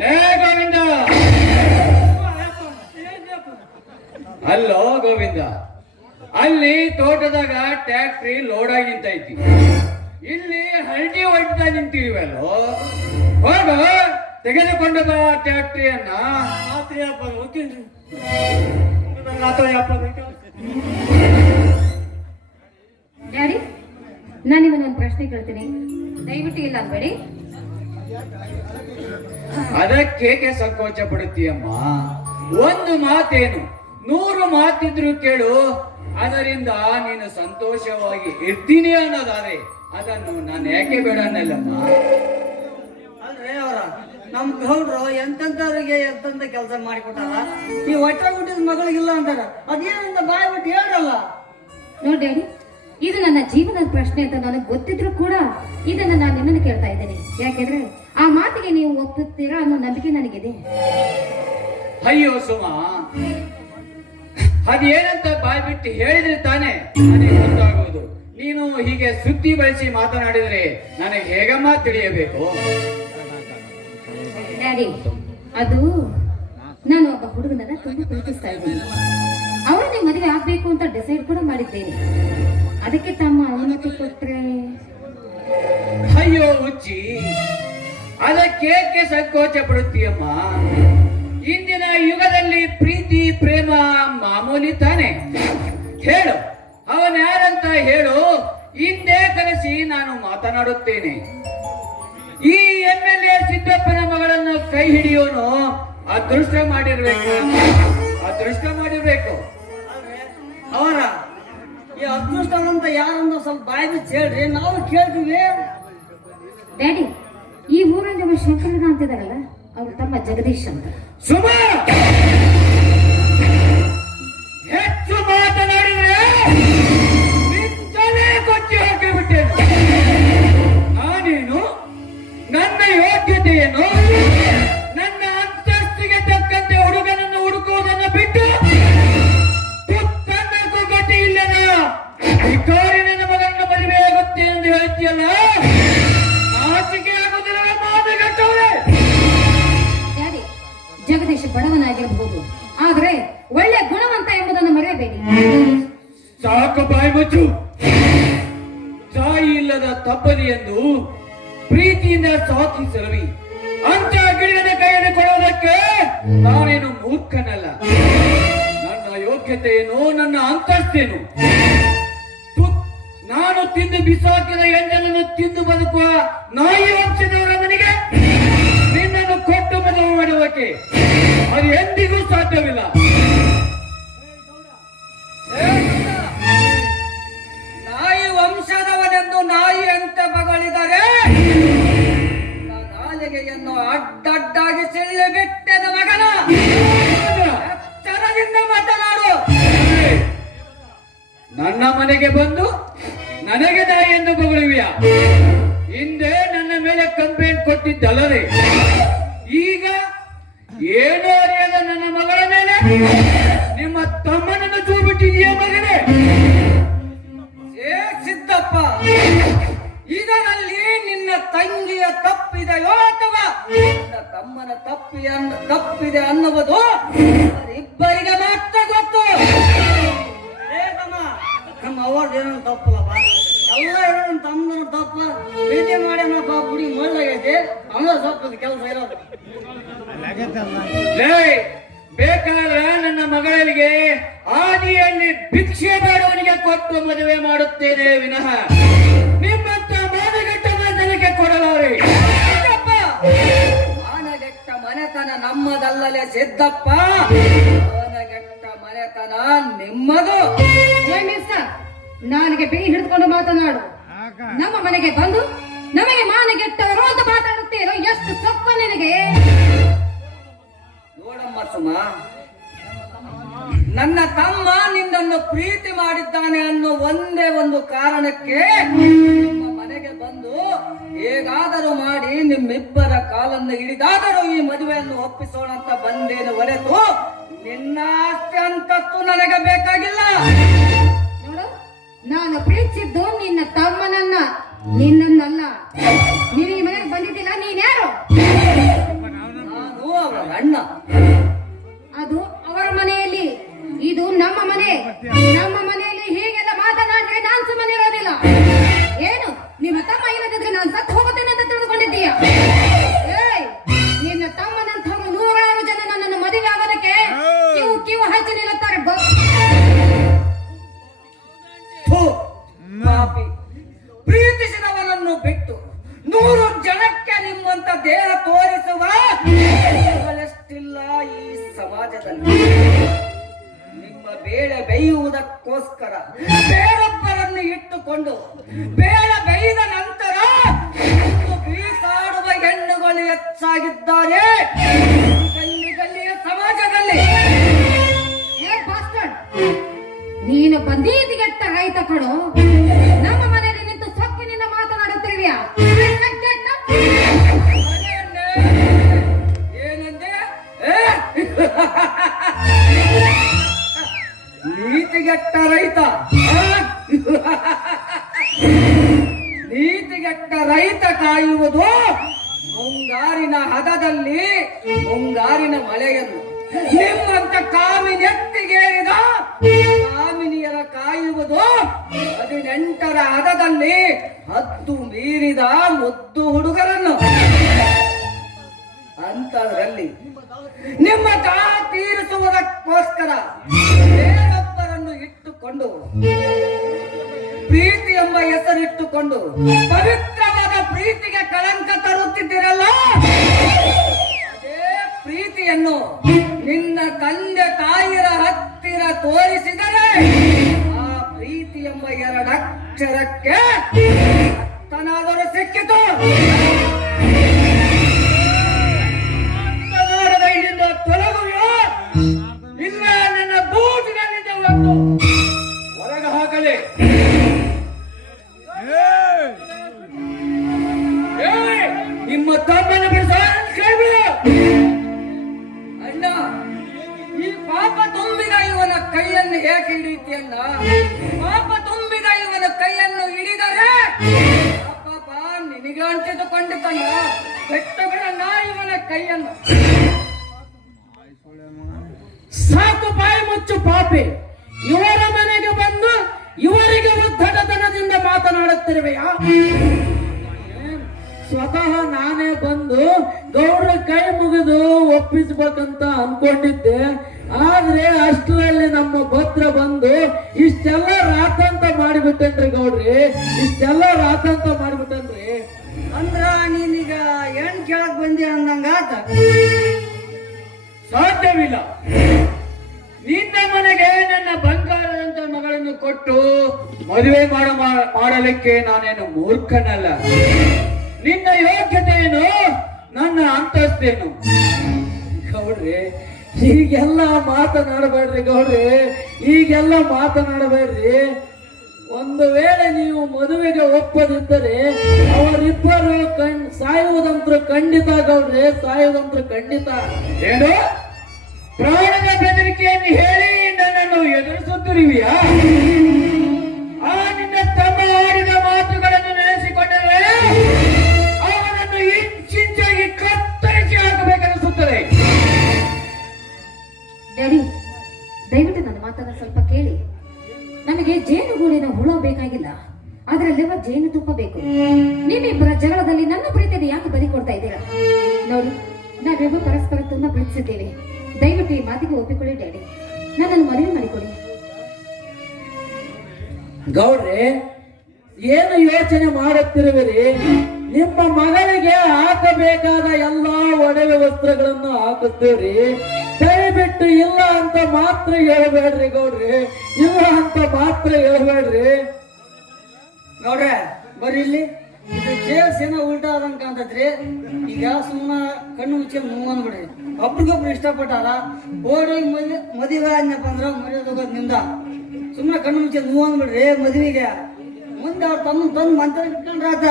ಲೇ ಗೋವಿಂದ, ಅಲ್ಲೋ ಗೋವಿಂದ, ಅಲ್ಲಿ ತೋಟದಾಗ ಟ್ಯಾಕ್ಟ್ರಿ ಲೋಡ್ ಆಗಿ ನಿಂತೈತಿ, ಇಲ್ಲಿ ಹಳ್ಳಿ ಹೊಡ್ತಾ ನಿಂತಿವಲ್ಲೋ. ಹೋಗ ತೆಗೆದುಕೊಂಡು ಬಾ ಟ್ಯಾಕ್ಟ್ರಿಯನ್ನ. ಡ್ಯಾಡಿ, ನಾನು ನಿಮ್ಮನ್ನೊಂದು ಪ್ರಶ್ನೆ ಕೇಳ್ತೀನಿ, ದಯವಿಟ್ಟು ಇಲ್ಲ ಅನ್ಬೇಡಿ. ಅದಕ್ಕೇಕೆ ಸಂಕೋಚ ಪಡುತ್ತೀಯಮ್ಮ? ಒಂದು ಮಾತೇನು, 100 ಮಾತಿದ್ರು ಕೇಳು. ಅದರಿಂದ ನೀನು ಸಂತೋಷವಾಗಿ ಇರ್ತೀನಿ ಅನ್ನೋದಾದ್ರೆ ಅದನ್ನು ನಾನು ಯಾಕೆ ಬೇಡ ಅನ್ನಲ್ಲಮ್ಮ. ಅಲ್ರೇ ಅವರ ನಮ್ ಗೌಡ್ರು ಎಂತೆಂತವ್ರಿಗೆ ಎಂತೆಂತ ಕೆಲಸ ಮಾಡಿಕೊಟ್ಟಾರ. ಈ ಹೊಟ್ಟೆ ಹುಟ್ಟಿದ ಮಗಳಿಗಿಲ್ಲ ಅಂತಾರ, ಅದೇನಂತ ಬಾಯ್ ಬಿಟ್ಟು ಹೇಳ್ರಲ್ಲ. ನೋಡಿ ಡ್ಯಾಡಿ, ಇದು ನನ್ನ ಜೀವನದ ಪ್ರಶ್ನೆ ಅಂತ ನನಗೆ ಗೊತ್ತಿದ್ರು ಕೂಡ ಇದನ್ನ ನಾನು ನಿಮ್ಮನ್ನು ಕೇಳ್ತಾ ಇದ್ದೇನೆ. ಯಾಕೆಂದ್ರೆ ಆ ಮಾತಿಗೆ ನೀವು ಒಪ್ಪುತ್ತೀರಾ ಅನ್ನೋ ನಂಬಿಕೆ ನನಗಿದೆ. ಅಯ್ಯೋ ಸುಮಾ, ಅದೇನಂತ ಬಾಯ್ ಬಿಟ್ಟು ಹೇಳಿದ್ರೆ ತಾನೇ ನನಗೆ ಗೊತ್ತಾಗುವುದು. ನೀನು ಹೀಗೆ ಸುದ್ದಿ ಬಳಸಿ ಮಾತನಾಡಿದರೆ ನನಗೆ ಹೇಗಮ್ಮ ತಿಳಿಯಬೇಕು? ಡ್ಯಾಡಿ, ಅದು ನಾನು ಒಬ್ಬ ಹುಡುಗನನ್ನ ತುಂಬಾ ಪ್ರೀತಿಸ್ತಾ ಇದ್ದೀನಿ. ಅವರನ್ನೇ ಮದುವೆ ಆಗ್ಬೇಕು ಅಂತ ಡಿಸೈಡ್ ಕೂಡ ಮಾಡಿದ್ದೇನೆ. ಅದಕ್ಕೆ ತಮ್ಮ ಅನುಮತಿ ಕೊಟ್ರೆ? ಅಯ್ಯೋ ಹುಚ್ಚಿ, ಅದಕ್ಕೇಕೆ ಸಂಕೋಚ ಪಡುತ್ತೀಯಮ್ಮ? ಇಂದಿನ ಯುಗದಲ್ಲಿ ಪ್ರೀತಿ ಪ್ರೇಮ ಮಾಮೂಲಿ ತಾನೆ. ಹೇಳು, ಅವನ್ಯಾರಂತ ಹೇಳು, ಹಿಂದೆ ಕರೆಸಿ ನಾನು ಮಾತನಾಡುತ್ತೇನೆ. ಈ MLA ಸಿದ್ದಪ್ಪನ ಮಗಳನ್ನು ಕೈ ಹಿಡಿಯೋನು ಅದೃಷ್ಟ ಮಾಡಿರ್ಬೇಕು. ಅವರ ಈ ಅದೃಷ್ಟ ಅಂತ ಯಾರಂದ ಸ್ವಲ್ಪ ಬಾಯಿ ಬಿಚ್ಚಿ ಹೇಳ್ರಿ, ನಾವು ಕೇಳ್ತೀವಿ. ಡ್ಯಾಡಿ, ಈ ಊರಲ್ಲಿ ಒಬ್ಬ ಶಂಕರನ ಅಂತಿದಾರಲ್ಲ, ಅವ್ರು ತಮ್ಮ ಜಗದೀಶ್ ಅಂತ. ಸುಮಾ, ಹೆಚ್ಚು ಮಾತನಾಡಿದ್ರೆ ನಿಂತಲೇ ಕೊಚ್ಚಿ ಹಾಕಿಬಿಟ್ಟೇನು. ನಾನೇನು, ನನ್ನ ಯೋಗ್ಯತೆಯನ್ನು, ನನ್ನ ಅಂತಸ್ತಿಗೆ ತಕ್ಕಂತೆ ಹುಡುಗನನ್ನು ಹುಡುಕುವುದನ್ನು ಬಿಟ್ಟು ಪುತ್ತನ್ನಕ್ಕೂ ಗತಿ ಇಲ್ಲನ ವಿಕಾರಿ ನನ್ನ ಮಗನ ಮದುವೆ ಆಗುತ್ತೆ ಎಂದು ಹೇಳ್ತೀಯಲ್ಲ, ನಾಚಿಕೆ ಆಗುವುದಿಲ್ಲ ಮಾತುಗಟ್ಟವ್ರೆ. ಡ್ಯಾಡಿ, ಜಗದೀಶ್ ಬಡವನಾಗಿರಬಹುದು, ಆದ್ರೆ ಒಳ್ಳೆ ಗುಣವಂತ ಎಂಬುದನ್ನು ಮರೆಯಬೇಡಿ. ಸಾಕು ಬಾಯಿ ಮುಚ್ಚು. ತಾಯಿ ಇಲ್ಲದ ತಪ್ಪಲಿಯನ್ನು ಪ್ರೀತಿಯಿಂದ ಸಾಕಿ ಸಲವಿ ಅಂತ ಗಿಳಿಯನ ಕೈಯಲ್ಲಿ ಕೊಡುವುದಕ್ಕೆ ನಾನೇನು ಮೂರ್ಖನಲ್ಲ. ನನ್ನ ಯೋಗ್ಯತೆಯನ್ನು, ನನ್ನ ಅಂತಸ್ತೇನು, ನಾನು ತಿಂದು ಬಿಸಾಕಿದ ಎಂಜಲನ್ನು ತಿಂದು ಬದುಕುವ ನಾಯಿ ವಂಶದವರ ಮನೆಗೆ ನಿನ್ನನ್ನು ಕೊಟ್ಟು ಮದುವೆ ಮಾಡುವುದಕ್ಕೆ ಅದು ಎಂದಿಗೂ ಸಾಧ್ಯವಿಲ್ಲ. ನಾಯಿ ವಂಶದವನೆಂದು ನಾಯಿ ಅಂತ ಮಗಳಿದರೆ ನಾಲಿಗೆಯನ್ನು ಅಡ್ಡಡ್ಡಾಗಿ ಚೆಲ್ಲಿ ಬಿಟ್ಟದ ಮಗನ. ಎಚ್ಚರದಿಂದ ಮಾತನಾಡು. ನನ್ನ ಮನೆಗೆ ಬಂದು ನನಗೆ ನಾಯಿ ಎಂದು ಬಗಳುವಿಯ? ಹಿಂದೆ ನನ್ನ ಮೇಲೆ ಕಂಪ್ಲೇಂಟ್ ಕೊಟ್ಟಿದ್ದಲ್ಲದೆ ಈಗ ಏನೂ ಅರಿಯದ ನನ್ನ ಮಗಳ ಮೇಲೆ ನಿಮ್ಮ ತಮ್ಮನನ್ನು ಚೂಬಿಟ್ಟಿದೆಯಾ ಮಗನೇ? ಸಿದ್ದಪ್ಪ, ಇದರಲ್ಲಿ ನಿನ್ನ ತಂಗಿಯ ತಪ್ಪಿದೆಯೋ ಅಥವಾ ನಿನ್ನ ತಮ್ಮನ ತಪ್ಪಿದೆ ಅನ್ನುವುದು ಇಬ್ಬರಿಗೆ ಮಾತ್ರ ಗೊತ್ತು. ನಮ್ಮ ಅವ್ರದ್ದೇನೋ ತಪ್ಪಲ್ಲಪ್ಪ, ಎಲ್ಲ ಇರೋದು ತಮ್ಮನ ತಪ್ಪ. ಪ್ರೀತಿ ಮಾಡಿ ಹುಡುಗಿ ಮೊದಲಾಗೈತಿ, ಅವನ ಸ್ವಲ್ಪ ಕೆಲಸ ಇರೋದು. ಬೇಕಾದ್ರೆ ನನ್ನ ಮಗಳಿಗೆ ಆದಿಯಲ್ಲಿ ಭಿಕ್ಷೆ ಬೇಡವನಿಗೆ ಕೊಟ್ಟು ಮದುವೆ ಮಾಡುತ್ತೇನೆ ವಿನಃ ನಿಮ್ಮಂತ ಮಾನಗೆಟ್ಟ ಜನಕ್ಕೆ ಕೊಡಲಾರೆ. ಮಾನಗೆಟ್ಟ ಮನೆತನ ನಮ್ಮದಲ್ಲಲೇ ಸಿದ್ದಪ್ಪ, ಮಾನಗೆಟ್ಟ ಮನೆತನ ನಿಮ್ಮದು. ನನಗೆ ಬೇಯಿ ಹಿಡಿದುಕೊಂಡು ಮಾತನಾಡು. ನಮ್ಮ ಮನೆಗೆ ಬಂದು ನಮಗೆ ಮಾನಗೆಟ್ಟವರು ಅಂತ ಮಾತಾಡುತ್ತೇರೋ? ಎಷ್ಟು ಸೊಪ್ಪ ನಿನಗೆ? ನೋಡಮ್ಮ ಸುಮ, ನನ್ನ ತಮ್ಮ ನಿನ್ನನ್ನು ಪ್ರೀತಿ ಮಾಡಿದ್ದಾನೆ ಅನ್ನೋ ಒಂದೇ ಒಂದು ಕಾರಣಕ್ಕೆ ನಿಮ್ಮ ಮನೆಗೆ ಬಂದು ಹೇಗಾದರೂ ಮಾಡಿ ನಿಮ್ಮಿಬ್ಬರ ಕಾಲನ್ನು ಹಿಡಿದಾದರೂ ಈ ಮದುವೆಯನ್ನು ಒಪ್ಪಿಸೋಣ ಅಂತ ಬಂದೇನು ಹೊರತು ನಿನ್ನ ಆಸ್ತಿ ಅಂತಸ್ತು ನನಗೆ ಬೇಕಾಗಿಲ್ಲ. ನೋಡು, ನಾನು ಪ್ರೀತಿಸಿದ್ದು ನಿನ್ನ ತಮ್ಮನನ್ನ, ನಿನ್ನನ್ನಲ್ಲ. ನೀನು ಈ ಮನೆಗೆ ಬಂದಿದ್ದಿಲ್ಲ. ನೀನ್ಯಾರು? ದೇಹ ತೋರಿಸುವ ಹೆಣ್ಣುಗಳೆಷ್ಟಿಲ್ಲ ಈ ಸಮಾಜದಲ್ಲಿ. ನಿಮ್ಮ ಬೇಳೆ ಬೇಯುವುದಕ್ಕೋಸ್ಕರ ಬೇರೊಬ್ಬರನ್ನು ಇಟ್ಟುಕೊಂಡು ಬೇಳೆ ಬೇಯ್ದ ನಂತರ ಬೀಸಾಡುವ ಹೆಣ್ಣುಗಳು ಹೆಚ್ಚಾಗಿದ್ದಾರೆ ಗಲ್ಲಿ ಗಲ್ಲಿಯ ಸಮಾಜದಲ್ಲಿ. ನೀನು ಬಂದೀದಿಗೆಟ್ಟ ರೈತ ಕಣೋ. ನಮ್ಮ ಮನೆಯಲ್ಲಿ ನಿಂತು ಸೊಕ್ಕಿನಿಂದ ಮಾತನಾಡುತ್ತಿರುವಿಯಾ? ಏನಂದೆ? ನೀತಿಗೆಟ್ಟ ರೈತ, ನೀತಿಗೆಟ್ಟ ರೈತ ಕಾಯುವುದು ಮುಂಗಾರಿನ ಹದದಲ್ಲಿ ಮುಂಗಾರಿನ ಮಳೆಯನ್ನು. ನಿಮ್ಮಂತ ಕಾಮಿನೆತ್ತಿಗೇರಿದ ಕಾಮಿನಿಯರ ಕಾಯುವುದು 18ರ ಹದದಲ್ಲಿ ಹದ್ದು ಮೀರಿದ ಮುದ್ದು ಹುಡುಗರನ್ನು. ಅಂತದ್ರಲ್ಲಿ ನಿಮ್ಮ ತಾ ತೀರಿಸುವುದಕ್ಕೋಸ್ಕರ ಬೇರೊಬ್ಬರನ್ನು ಇಟ್ಟುಕೊಂಡು ಪ್ರೀತಿ ಎಂಬ ಹೆಸರಿಟ್ಟುಕೊಂಡು ಪವಿತ್ರವಾದ ಪ್ರೀತಿಗೆ ಕಳಂಕ ತರುತ್ತಿದ್ದೀರಲ್ಲ, ಅದೇ ಪ್ರೀತಿಯನ್ನು ನಿನ್ನ ತಂದೆ ತಾಯಿರ ಹತ್ತಿರ ತೋರಿಸಿದರೆ ಆ ಪ್ರೀತಿ ಎಂಬ 2 ಅಕ್ಷರಕ್ಕೆ ಅರ್ಥನಾದರೂ ಸಿಕ್ಕಿತು. ಇಲ್ಲಿಂದ ತೊಲಗುವೆಯೋ ಇಲ್ಲ ನನ್ನ ಬೂಟಿನಲ್ಲಿದ್ದ ಒಂದು ಹೊರಗೆ ಹಾಕಲಿ. ನಿಮ್ಮ ತಮ್ಮನ ಬಿಡಿಸ ಕೈ ಬಿಡು. ಅಣ್ಣ, ಈ ಪಾಪ ತುಂಬಿದ ಇವನ ಕೈಯನ್ನು ಏಕೆ ಹಿಡಿಯುತ್ತೀಯಣ್ಣ? ಪಾಪ ತುಂಬಿದ ಇವನ ಕೈಯನ್ನು ಹಿಡಿದರೆ ಆ ಪಾಪ ನಿನಗೆ ಅಂಟಿದುಕೊಂಡಿತಣ್ಣ. ಬೆಟ್ಟ ಬಿಡಣ್ಣ ಇವನ ಕೈಯನ್ನು. ಸಾಕು, ಬಾಯಿ ಮುಚ್ಚು ಪಾಪಿ. ಇವರ ಮನೆಗೆ ಬಂದು ಇವರಿಗೆ ಉದ್ದಟತನದಿಂದ ಮಾತನಾಡುತ್ತಿರುವೆಯಾ? ಸ್ವತಃ ನಾನೇ ಬಂದು ಗೌಡ್ರ ಕೈ ಮುಗಿದು ಒಪ್ಪಿಸ್ಬೇಕಂತ ಅನ್ಕೊಂಡಿದ್ದೆ. ಆದ್ರೆ ಅಷ್ಟರಲ್ಲಿ ನಮ್ಮ ಭದ್ರ ಬಂದು ಇಷ್ಟೆಲ್ಲ ರಾತಂತ ಮಾಡಿಬಿಟ್ಟೇನ್ರಿ ಗೌಡ್ರಿ, ಇಷ್ಟೆಲ್ಲ ರಾತಂತ ಮಾಡಿಬಿಟ್ಟೇನ್ರಿ. ಅಂದ್ರ ನೀನೀಗ ಏನ್ ಕೇಳಕ್ ಬಂದಿ ಅಂದಂಗಾತ? ಸಾಧ್ಯವಿಲ್ಲ. ನಿನ್ನ ಮನೆಗೆ ನನ್ನ ಬಂಗಾರದಂತ ಮಗಳನ್ನು ಕೊಟ್ಟು ಮದುವೆ ಮಾಡಲಿಕ್ಕೆ ನಾನೇನು ಮೂರ್ಖನಲ್ಲ. ನಿನ್ನ ಯೋಗ್ಯತೆ ಏನು, ನನ್ನ ಅಂತಸ್ತೇನು? ಗೌಡ್ರಿ, ಈಗೆಲ್ಲ ಮಾತನಾಡಬೇಡ್ರಿ ಗೌಡ್ರಿ, ಈಗೆಲ್ಲ ಮಾತನಾಡಬೇಡ್ರಿ. ಒಂದು ವೇಳೆ ನೀವು ಮದುವೆಗೆ ಒಪ್ಪದಿದ್ದರೆ ಅವರಿಬ್ಬರು ಸಾಯುವುದಂತೂ ಖಂಡಿತ ಗೌಡ್ರಿ, ಸಾಯುವುದಂತೂ ಖಂಡಿತ. ಏನು ಪ್ರಾಣದ ಬೆದರಿಕೆಯನ್ನು ಹೇಳಿ ನನ್ನನ್ನು ಎದುರಿಸುತ್ತಿರುವಿಯಾ? ಆ ನಿನ್ನ ತಮ್ಮ ಆಡಿದ ಮಾತುಗಳನ್ನು ನೆನೆಸಿಕೊಂಡರೆ ಅವನನ್ನು ಇಂಚಿಂಚಾಗಿ ಕತ್ತರಿಸಿ ಹಾಕಬೇಕನ್ನಿಸುತ್ತದೆ. ಡ್ಯಾಡಿ, ದಯವಿಟ್ಟು ನನ್ನ ಮಾತನ್ನ ಸ್ವಲ್ಪ ಕೇಳಿ. ನಮಗೆ ಜೇನುಗೂಡಿನ ಹುಳ ಬೇಕಾಗಿಲ್ಲ, ಅದರಲ್ಲಿರುವ ಜೇನು ತುಪ್ಪ ಬೇಕು. ನಿಮ್ಮಿಬ್ಬರ ಜಗಳದಲ್ಲಿ ನನ್ನ ಪ್ರೀತಿಯನ್ನು ಯಾಕೆ ಬಲಿ ಕೊಡ್ತಾ ಇದ್ದೀರಾ? ನೋಡಿ, ನಾವಿಬ್ಬರು ಪರಸ್ಪರ ತುಂಬಾ ಪ್ರೀತಿಸಿದ್ದೇವೆ. ದಯವಿಟ್ಟು ಈ ಮಾತಿಗೆ ಒಪ್ಪಿಕೊಳ್ಳಿ ಡ್ಯಾಡಿ, ನನ್ನನ್ನು ಮದುವೆ ಮಾಡಿಕೊಡಿ. ಗೌಡ್ರೆ, ಏನು ಯೋಚನೆ ಮಾಡುತ್ತಿರುವಿರಿ? ನಿಮ್ಮ ಮಗಳಿಗೆ ಹಾಕಬೇಕಾದ ಎಲ್ಲಾ ಒಡವೆ ವಸ್ತ್ರಗಳನ್ನು ಹಾಕುತ್ತೀರಿ. ದಯವಿಟ್ಟು ಇಲ್ಲ ಅಂತ ಮಾತ್ರ ಹೇಳಬೇಡ್ರಿ ಗೌಡ್ರಿ, ಇಲ್ಲ ಅಂತ ಮಾತ್ರ ಹೇಳಬೇಡ್ರಿ. ನೋಡ್ರೆ ಬರ್ರಿ ಇಲ್ಲಿ. ಇದು ಕೇಸ್ ಏನೋ ಉಲ್ಟಾ ಆದಂಗ ಕಾಣ್ತೈತ್ರಿ. ಈಗ ಸುಮ್ಮ ಕಣ್ಣು ಮುಚ್ಚಿ ಮೂವ್ ಅಂದ್ಬಿಡ್ರಿ. ಒಬ್ರಿಗೊಬ್ರು ಇಷ್ಟಪಟ್ಟಾರ, ಓಡಿ ಮದುವೆ ಆದ್ನಪ್ಪ ಅಂದ್ರ ಮರ್ಯಾದೋಗೋದ್ ನಿಂದ. ಸುಮ್ಮನೆ ಕಣ್ಣು ಮುಚ್ಚಿ ಮೂವ್ ಅಂದ್ಬಿಡ್ರಿ ಮದುವೆಗೆ. ಮುಂದೆ ಅವ್ರ ತಮ್ಮನ್ ತಂದು ಮಂತ್ರ ಇಟ್ಕೊಂಡ್ರಾತ.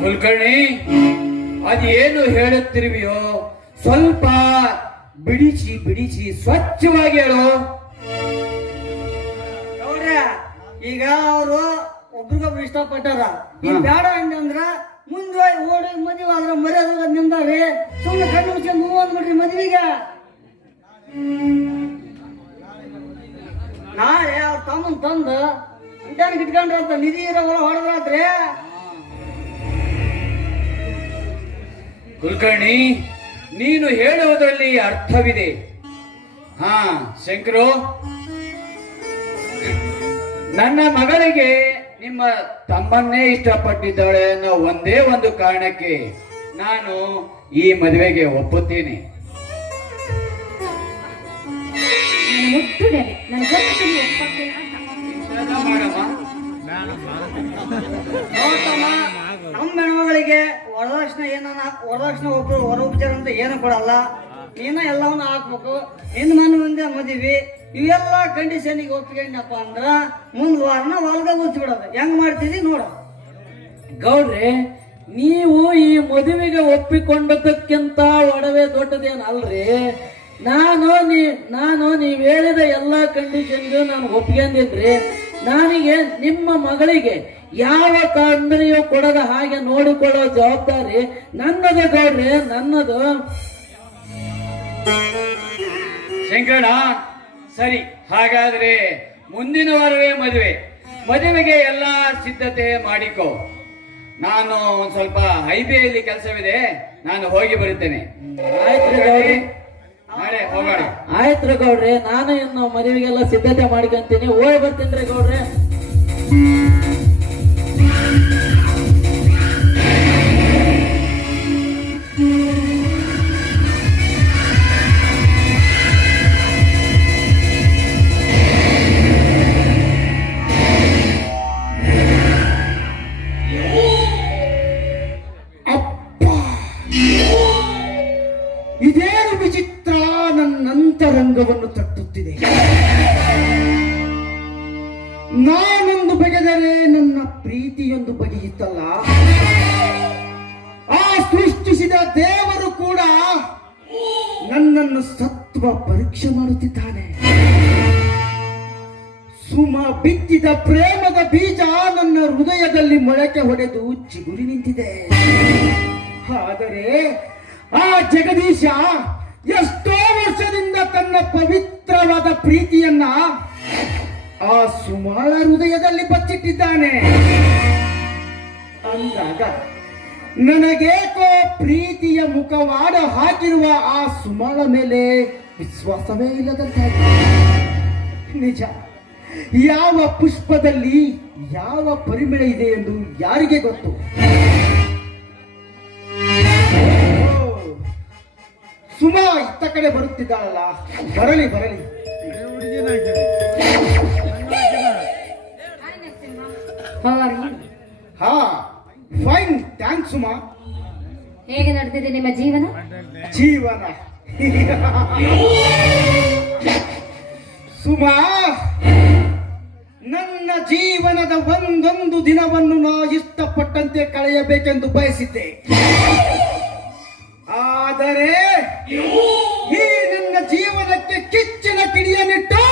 ಕುಲಕರ್ಣಿ, ಅದೇನು ಹೇಳುತ್ತಿರುವೆಯೋ ಸ್ವಲ್ಪ ಬಿಡಿಸಿ ಬಿಡಿಸಿ ಸ್ವಚ್ಛವಾಗಿ ಹೇಳು. ನೋಡ್ರಿ, ಈಗ ಅವರು ಒಬ್ರಿಗೊಬ್ರು ಇಷ್ಟಪಟ್ಟಾರ. ಈಗ ಬೇಡ ಅಂದ್ರ ಮುಂದೆ ಓಡಿ ಮದುವೆ ಆದ್ರ ಮರ್ಯಾದ ನಿಂದಾವೆ. ಸುಮ್ಮನೆ ಕಣ್ಣು ಮುಚ್ಚಿ ಮೂವ್ ಅಂದ್ಬಿಡ್ರಿ ಮದುವೆಗೆ. ನಾಳೆ ಅವ್ರ ತಮ್ಮನ್ ತಂದು ಅಂತಾನೆ ಇಟ್ಕೊಂಡ್ರಂತ ನಿಧಿ ಇರೋ ಹೊಡೆದ್ರಾತ್ರಿ. ಕುಲಕರ್ಣಿ, ನೀನು ಹೇಳುವುದರಲ್ಲಿ ಅರ್ಥವಿದೆ. ಹಾ ಶಂಕರು, ನನ್ನ ಮಗಳಿಗೆ ನಿಮ್ಮ ತಮ್ಮನ್ನೇ ಇಷ್ಟಪಟ್ಟಿದ್ದಾಳೆ ಅನ್ನೋ ಒಂದೇ ಒಂದು ಕಾರಣಕ್ಕೆ ನಾನು ಈ ಮದುವೆಗೆ ಒಪ್ಪುತ್ತೇನೆ. ನನ್ನ ಮುದ್ದು ಡ್ಯಾಡಿ, ನನ್ನ ಗೊತ್ತು ನೀವು ಒಪ್ಪತ್ತೀರಾ ಅಂತ. ಮಾಡಮ್ಮ, ನೋಡ್ತಮ್ಮ, ನಮ್ಮ ಹೆಣ್ಮಗಳಿಗೆ ವರದಕ್ಷಿಣೆ ಒಬ್ರು ಹೊರ ಉಪಚಾರ ಅಂತ ಏನು ಕೊಡಲ್ಲ. ನೀನ ಎಲ್ಲವನ್ನ ಹಾಕ್ಬೇಕು. ನಿನ್ನ ಮನೆ ಮುಂದೆ ಮದುವೆ ಇವೆಲ್ಲ ಕಂಡೀಷನ್ಗೆ ಒಪ್ಪಿಕೊಂಡಪ್ಪ ಅಂದ್ರ ಮುಂದ್ ವಾರನ ಹೊಲ್ಗ ಬಿಡೋದು. ಹೆಂಗ್ ಮಾಡ್ತಿದಿ ನೋಡ. ಗೌಡ್ರೆ, ನೀವು ಈ ಮದುವೆಗೆ ಒಪ್ಪಿಕೊಂಡದಕ್ಕಿಂತ ಒಡವೆ ದೊಡ್ಡದೇನಲ್ರಿ. ನಾನು ನೀವ್ ಹೇಳಿದ ಎಲ್ಲಾ ಕಂಡೀಷನ್ಗೂ ನಾನು ಒಪ್ಕೊಂಡಿನ್ರಿ. ನನಗೆ ನಿಮ್ಮ ಮಗಳಿಗೆ ಯಾವ ತೊಂದರೆಯೂ ಕೊಡದ ಹಾಗೆ ನೋಡಿಕೊಳ್ಳೋ ಜವಾಬ್ದಾರಿ ನನ್ನದು ಗೌಡ್ರೆ, ನನ್ನದು. ಶಂಕರಣ್ಣ, ಸರಿ, ಹಾಗಾದ್ರೆ ಮುಂದಿನ ವಾರವೇ ಮದುವೆಗೆ ಎಲ್ಲ ಸಿದ್ಧತೆ ಮಾಡಿಕೋ. ನಾನು ಒಂದ್ ಸ್ವಲ್ಪ ಹೈವೇಯಲ್ಲಿ ಕೆಲಸವಿದೆ, ನಾನು ಹೋಗಿ ಬರುತ್ತೇನೆ. ಆಯ್ತು ಗೌಡ್ರೆ, ನಾಳೆ ಹೋಗೋಣ. ಆಯ್ತು ಗೌಡ್ರೆ, ನಾನು ಇನ್ನು ಮದುವೆಗೆಲ್ಲ ಸಿದ್ಧತೆ ಮಾಡ್ಕೊಂತೀನಿ. ಹೋಗಿ ಬರ್ತೀನಿ ಗೌಡ್ರೆ. ಇದೇನು ವಿಚಿತ್ರ ನನ್ನಂತರಂಗವನ್ನು ತಟ್ಟುತ್ತಿದೆ. ನಾನೊಂದು ಬಗೆದರೆ ನನ್ನ ಪ್ರೀತಿಯೊಂದು ಬಗೆಯಿತ್ತಲ್ಲ. ಆ ಸೃಷ್ಟಿಸಿದ ದೇವರು ಕೂಡ ನನ್ನನ್ನು ಸತ್ವ ಪರೀಕ್ಷೆ ಮಾಡುತ್ತಿದ್ದಾನೆ. ಸುಮ ಬಿತ್ತಿದ ಪ್ರೇಮದ ಬೀಜ ನನ್ನ ಹೃದಯದಲ್ಲಿ ಮೊಳಕೆ ಹೊಡೆದು ಚಿಗುರಿ ನಿಂತಿದೆ. ಆದರೆ ಆ ಜಗದೀಶ ಎಷ್ಟೋ ವರ್ಷದಿಂದ ತನ್ನ ಪವಿತ್ರವಾದ ಪ್ರೀತಿಯನ್ನ ಆ ಸುಮಾಳ ಹೃದಯದಲ್ಲಿ ಬಚ್ಚಿಟ್ಟಿದ್ದಾನೆ. ಅಂದಾಗ ನನಗೇಕೋ ಪ್ರೀತಿಯ ಮುಖವಾಡ ಹಾಕಿರುವ ಆ ಸುಮಾಳ ಮೇಲೆ ವಿಶ್ವಾಸವೇ ಇಲ್ಲದಂತಾಗಿದೆ. ನಿಜ, ಯಾವ ಪುಷ್ಪದಲ್ಲಿ ಯಾವ ಪರಿಮಳ ಇದೆ ಎಂದು ಯಾರಿಗೆ ಗೊತ್ತು? ಸುಮಾ ಇತ್ತ ಕಡೆ ಬರುತ್ತಿದ್ದಾಳಲ್ಲ, ಬರಲಿ. How are you? ಹಾ, ಫೈನ್, ಥ್ಯಾಂಕ್ಸ್ ಸುಮಾ. ಹೇಗೆ ನಡೆದಿದೆ ನಿಮ್ಮ ಜೀವನ? ಸುಮಾ, ನನ್ನ ಜೀವನದ ಒಂದೊಂದು ದಿನವನ್ನು ನಾ ಇಷ್ಟಪಟ್ಟಂತೆ ಕಳೆಯಬೇಕೆಂದು ಬಯಸಿದ್ದೆ. ಆದರೆ ಈ ನನ್ನ ಜೀವನಕ್ಕೆ ಕಿಚ್ಚಿನ ಕಿಡಿಯನ್ನಿಟ್ಟು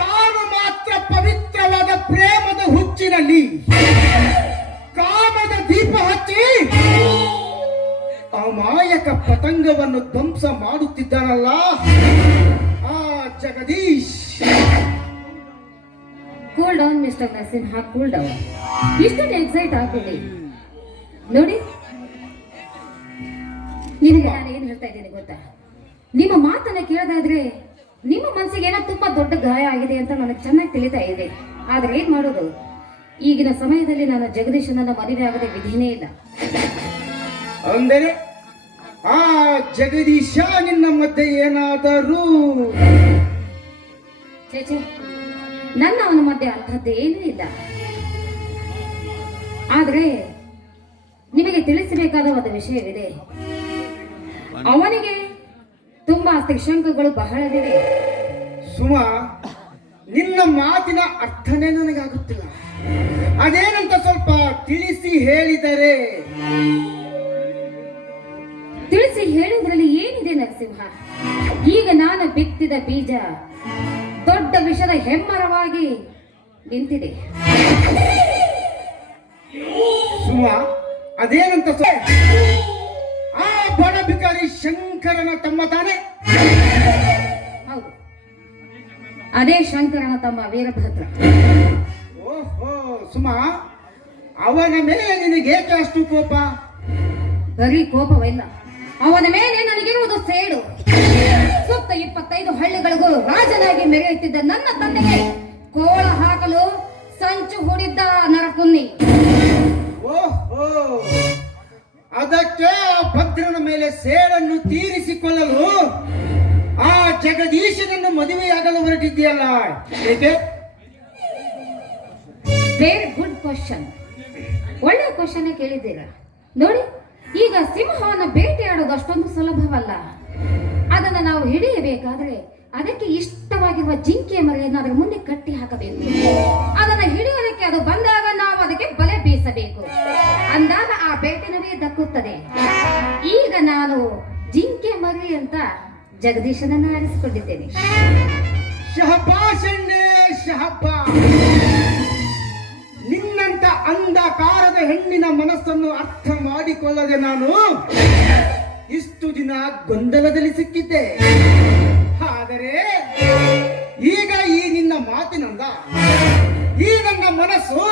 ತಾನು ಮಾತ್ರ ಪವಿತ್ರವಾದ ಪ್ರೇಮದ ಹುಚ್ಚಿನಲ್ಲಿ ಕಾಮದ ದೀಪ ಹಚ್ಚಿ ಅಮಾಯಕ ಪತಂಗವನ್ನು ಧ್ವಂಸ ಮಾಡುತ್ತಿದ್ದಾನಲ್ಲ ಆ Jagadish. Cool down mister Narasimha, cool down. ಇಷ್ಟೊಂದು ಎಕ್ಸೈಟ್ ಆಗ್ಬೇಡಿ. ನೋಡಿ, ನಿಮಗೆ ನಾನು ಏನ್ ಹೇಳ್ತಾ ಇದ್ದೀನಿ ಗೊತ್ತಾ? ನಿಮ್ಮ ಮಾತನ್ನ ಕೇಳೋದಾದ್ರೆ ನಿಮ್ಮ ಮನಸ್ಸಿಗೆ ಏನೋ ತುಂಬಾ ದೊಡ್ಡ ಗಾಯ ಆಗಿದೆ ಅಂತ ನನಗೆ ಚೆನ್ನಾಗಿ ತಿಳಿತಾ ಇದೆ. ಆದ್ರೆ ಏನ್ ಮಾಡೋದು, ಈಗಿನ ಸಮಯದಲ್ಲಿ ನಾನು ಜಗದೀಶನನ್ನ ಮದುವೆ ಆಗದೆ ವಿಧಿನೇ ಇಲ್ಲ. ಅಂದರೆ ಆ ಜಗದೀಶ ನಿನ್ನ ಮಧ್ಯೆ ಏನಾದರೂ? ಚೇಚೆ, ನನ್ನ ಅವನ ಮಧ್ಯೆ ಅಂಥದ್ದು ಏನೂ ಇಲ್ಲ. ಆದ್ರೆ ನಿಮಗೆ ತಿಳಿಸಬೇಕಾದ ಒಂದು ವಿಷಯವಿದೆ. ಅವನಿಗೆ ತುಂಬಾ ತ್ರಿಶಂಕಗಳು ಬಹಳವಿವೆ. ಸುಮಾ, ನಿನ್ನ ಮಾತಿನ ಅರ್ಥನೇ ನನಗಾಗುತ್ತಿಲ್ಲ. ಅದೇನಂತ ಸ್ವಲ್ಪ ತಿಳಿಸಿ ಹೇಳಿದರೆ? ತಿಳಿಸಿ ಹೇಳುವುದರಲ್ಲಿ ಏನಿದೆ ನರಸಿಂಹ? ಈಗ ನಾನು ಬಿತ್ತಿದ ಬೀಜ ದೊಡ್ಡ ವಿಷದ ಹೆಮ್ಮರವಾಗಿ ನಿಂತಿದೆ. ಸುಮಾ, ಅದೇನಂತ ಆ ಬಡ ಬಿಕಾರಿ ಶಂಕರನ ತಮ್ಮ ತಾನೆ? ಹೌದು, ಅದೇ ಶಂಕರನ ತಮ್ಮ ವೀರಭದ್ರ. ಓಹೋ ಸುಮಾ, ಅವನ ಮೇಲೆ ನಿನಗೇಕೆ ಅಷ್ಟು ಕೋಪ? ಬರೀ ಕೋಪವಿಲ್ಲ, ಅವನ ಮೇಲೆ ನನಗಿರುವುದು ಸೇಡು. ಸುತ್ತ 25 ಹಳ್ಳಿಗಳಿಗೂ ರಾಜನಾಗಿ ಮೆರೆಯುತ್ತಿದ್ದ ನನ್ನ ತಂದೆಗೆ ಕೋಳ ಹಾಕಲು ಸಂಚು ಹೂಡಿದ್ದ ನರಕುನ್ನಿ. ಓಹೋ, ಅದಕ್ಕೆ ಆ ಭದ್ರನ ಮೇಲೆ ಸೇಡನ್ನು ತೀರಿಸಿಕೊಳ್ಳಲು ಆ ಜಗದೀಶನನ್ನು ಮದುವೆಯಾಗಲು ಹೊರಟಿದ್ದೀಯಲ್ಲ, ಏಕೆ? Very good question. ಒಳ್ಳೆ ಕ್ವಶನ್ ಕೇಳಿದ್ದೀರಾ. ನೋಡಿ, ಈಗ ಸಿಂಹವನ್ನು ಬೇಟೆಯಾಡೋದು ಅಷ್ಟೊಂದು ಸುಲಭವಲ್ಲ. ಅದನ್ನ ನಾವು ಹಿಡಿಯಬೇಕಾದ್ರೆ ಅದಕ್ಕೆ ಇಷ್ಟವಾಗಿರುವ ಜಿಂಕೆಯ ಮರಿಯನ್ನು ಅದರ ಮುಂದೆ ಕಟ್ಟಿ ಹಾಕಬೇಕು. ಅದನ್ನ ಹಿಡಿಯೋದಕ್ಕೆ ಅದು ಬಂದಾಗ ನಾವು ಅದಕ್ಕೆ ಬಲೆ ಬೀಸಬೇಕು. ಅಂದಾಗ ಆ ಬೇಟೆ ನಮಗೆ ದಕ್ಕುತ್ತದೆ. ಈಗ ನಾನು ಜಿಂಕೆ ಮರಿ ಅಂತ ಜಗದೀಶನನ್ನ ಆರಿಸಿಕೊಂಡಿದ್ದೇನೆ. ಶಹಬಾಷ್ ಅಣ್ಣೆ, ಶಹಬಾಷ್. ನಿನ್ನಂತ ಅಂಧಕಾರದ ಹೆಣ್ಣಿನ ಮನಸ್ಸನ್ನು ಅರ್ಥ ಮಾಡಿಕೊಳ್ಳದೆ ನಾನು ಇಷ್ಟು ದಿನ ಗೊಂದಲದಲ್ಲಿ ಸಿಕ್ಕಿದ್ದೆ. ಆದರೆ ಈಗ ಈ ನಿನ್ನ ಮಾತಿನಿಂದ ಈ ನನ್ನ ಮನಸ್ಸು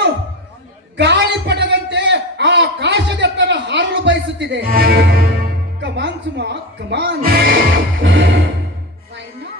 ಗಾಳಿಪಟದಂತೆ ಆಕಾಶದೆತ್ತರ ಹಾರಲು ಬಯಸುತ್ತಿದೆ. ಕಮಾನ್ ಸುಮಾ, ಕಮಾನ್. Why not?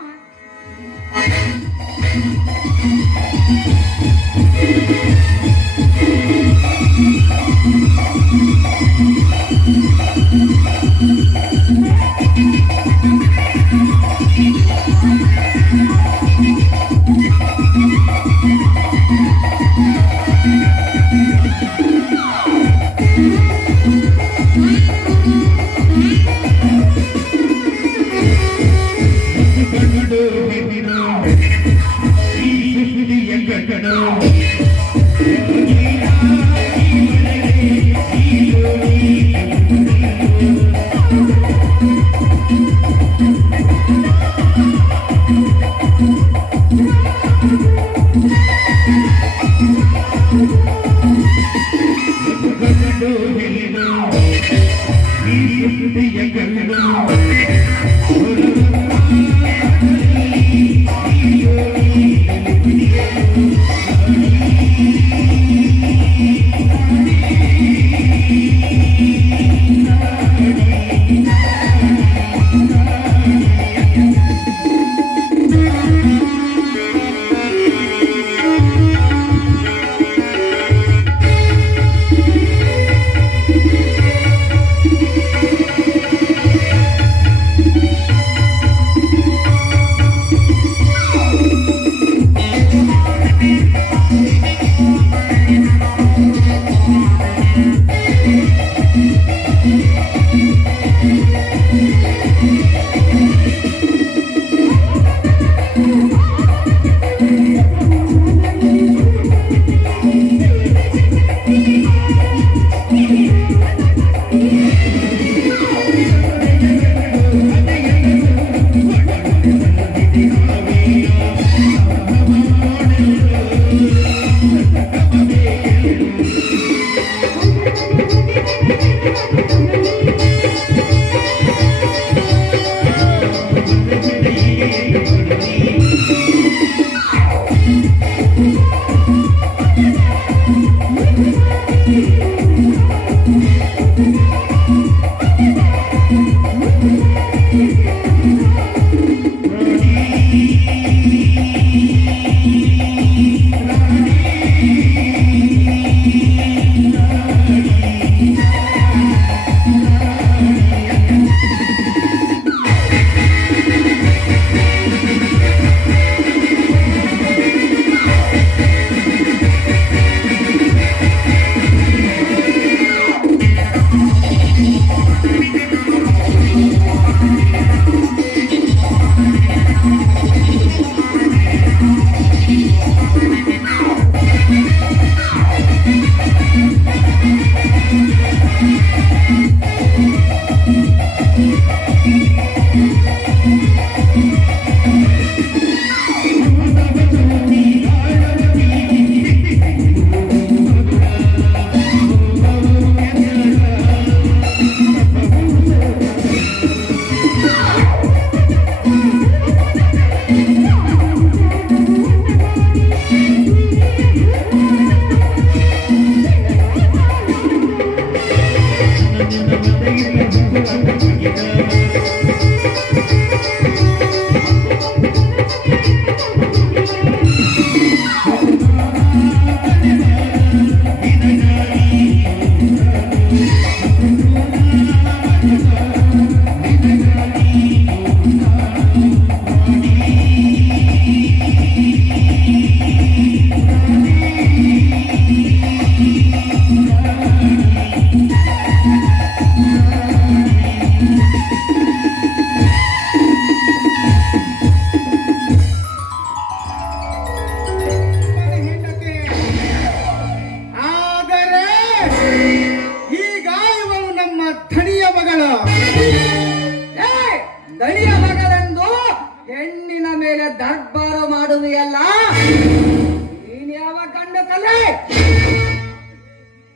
ಆಗ್ಬೇಕಲ್ಲೇ?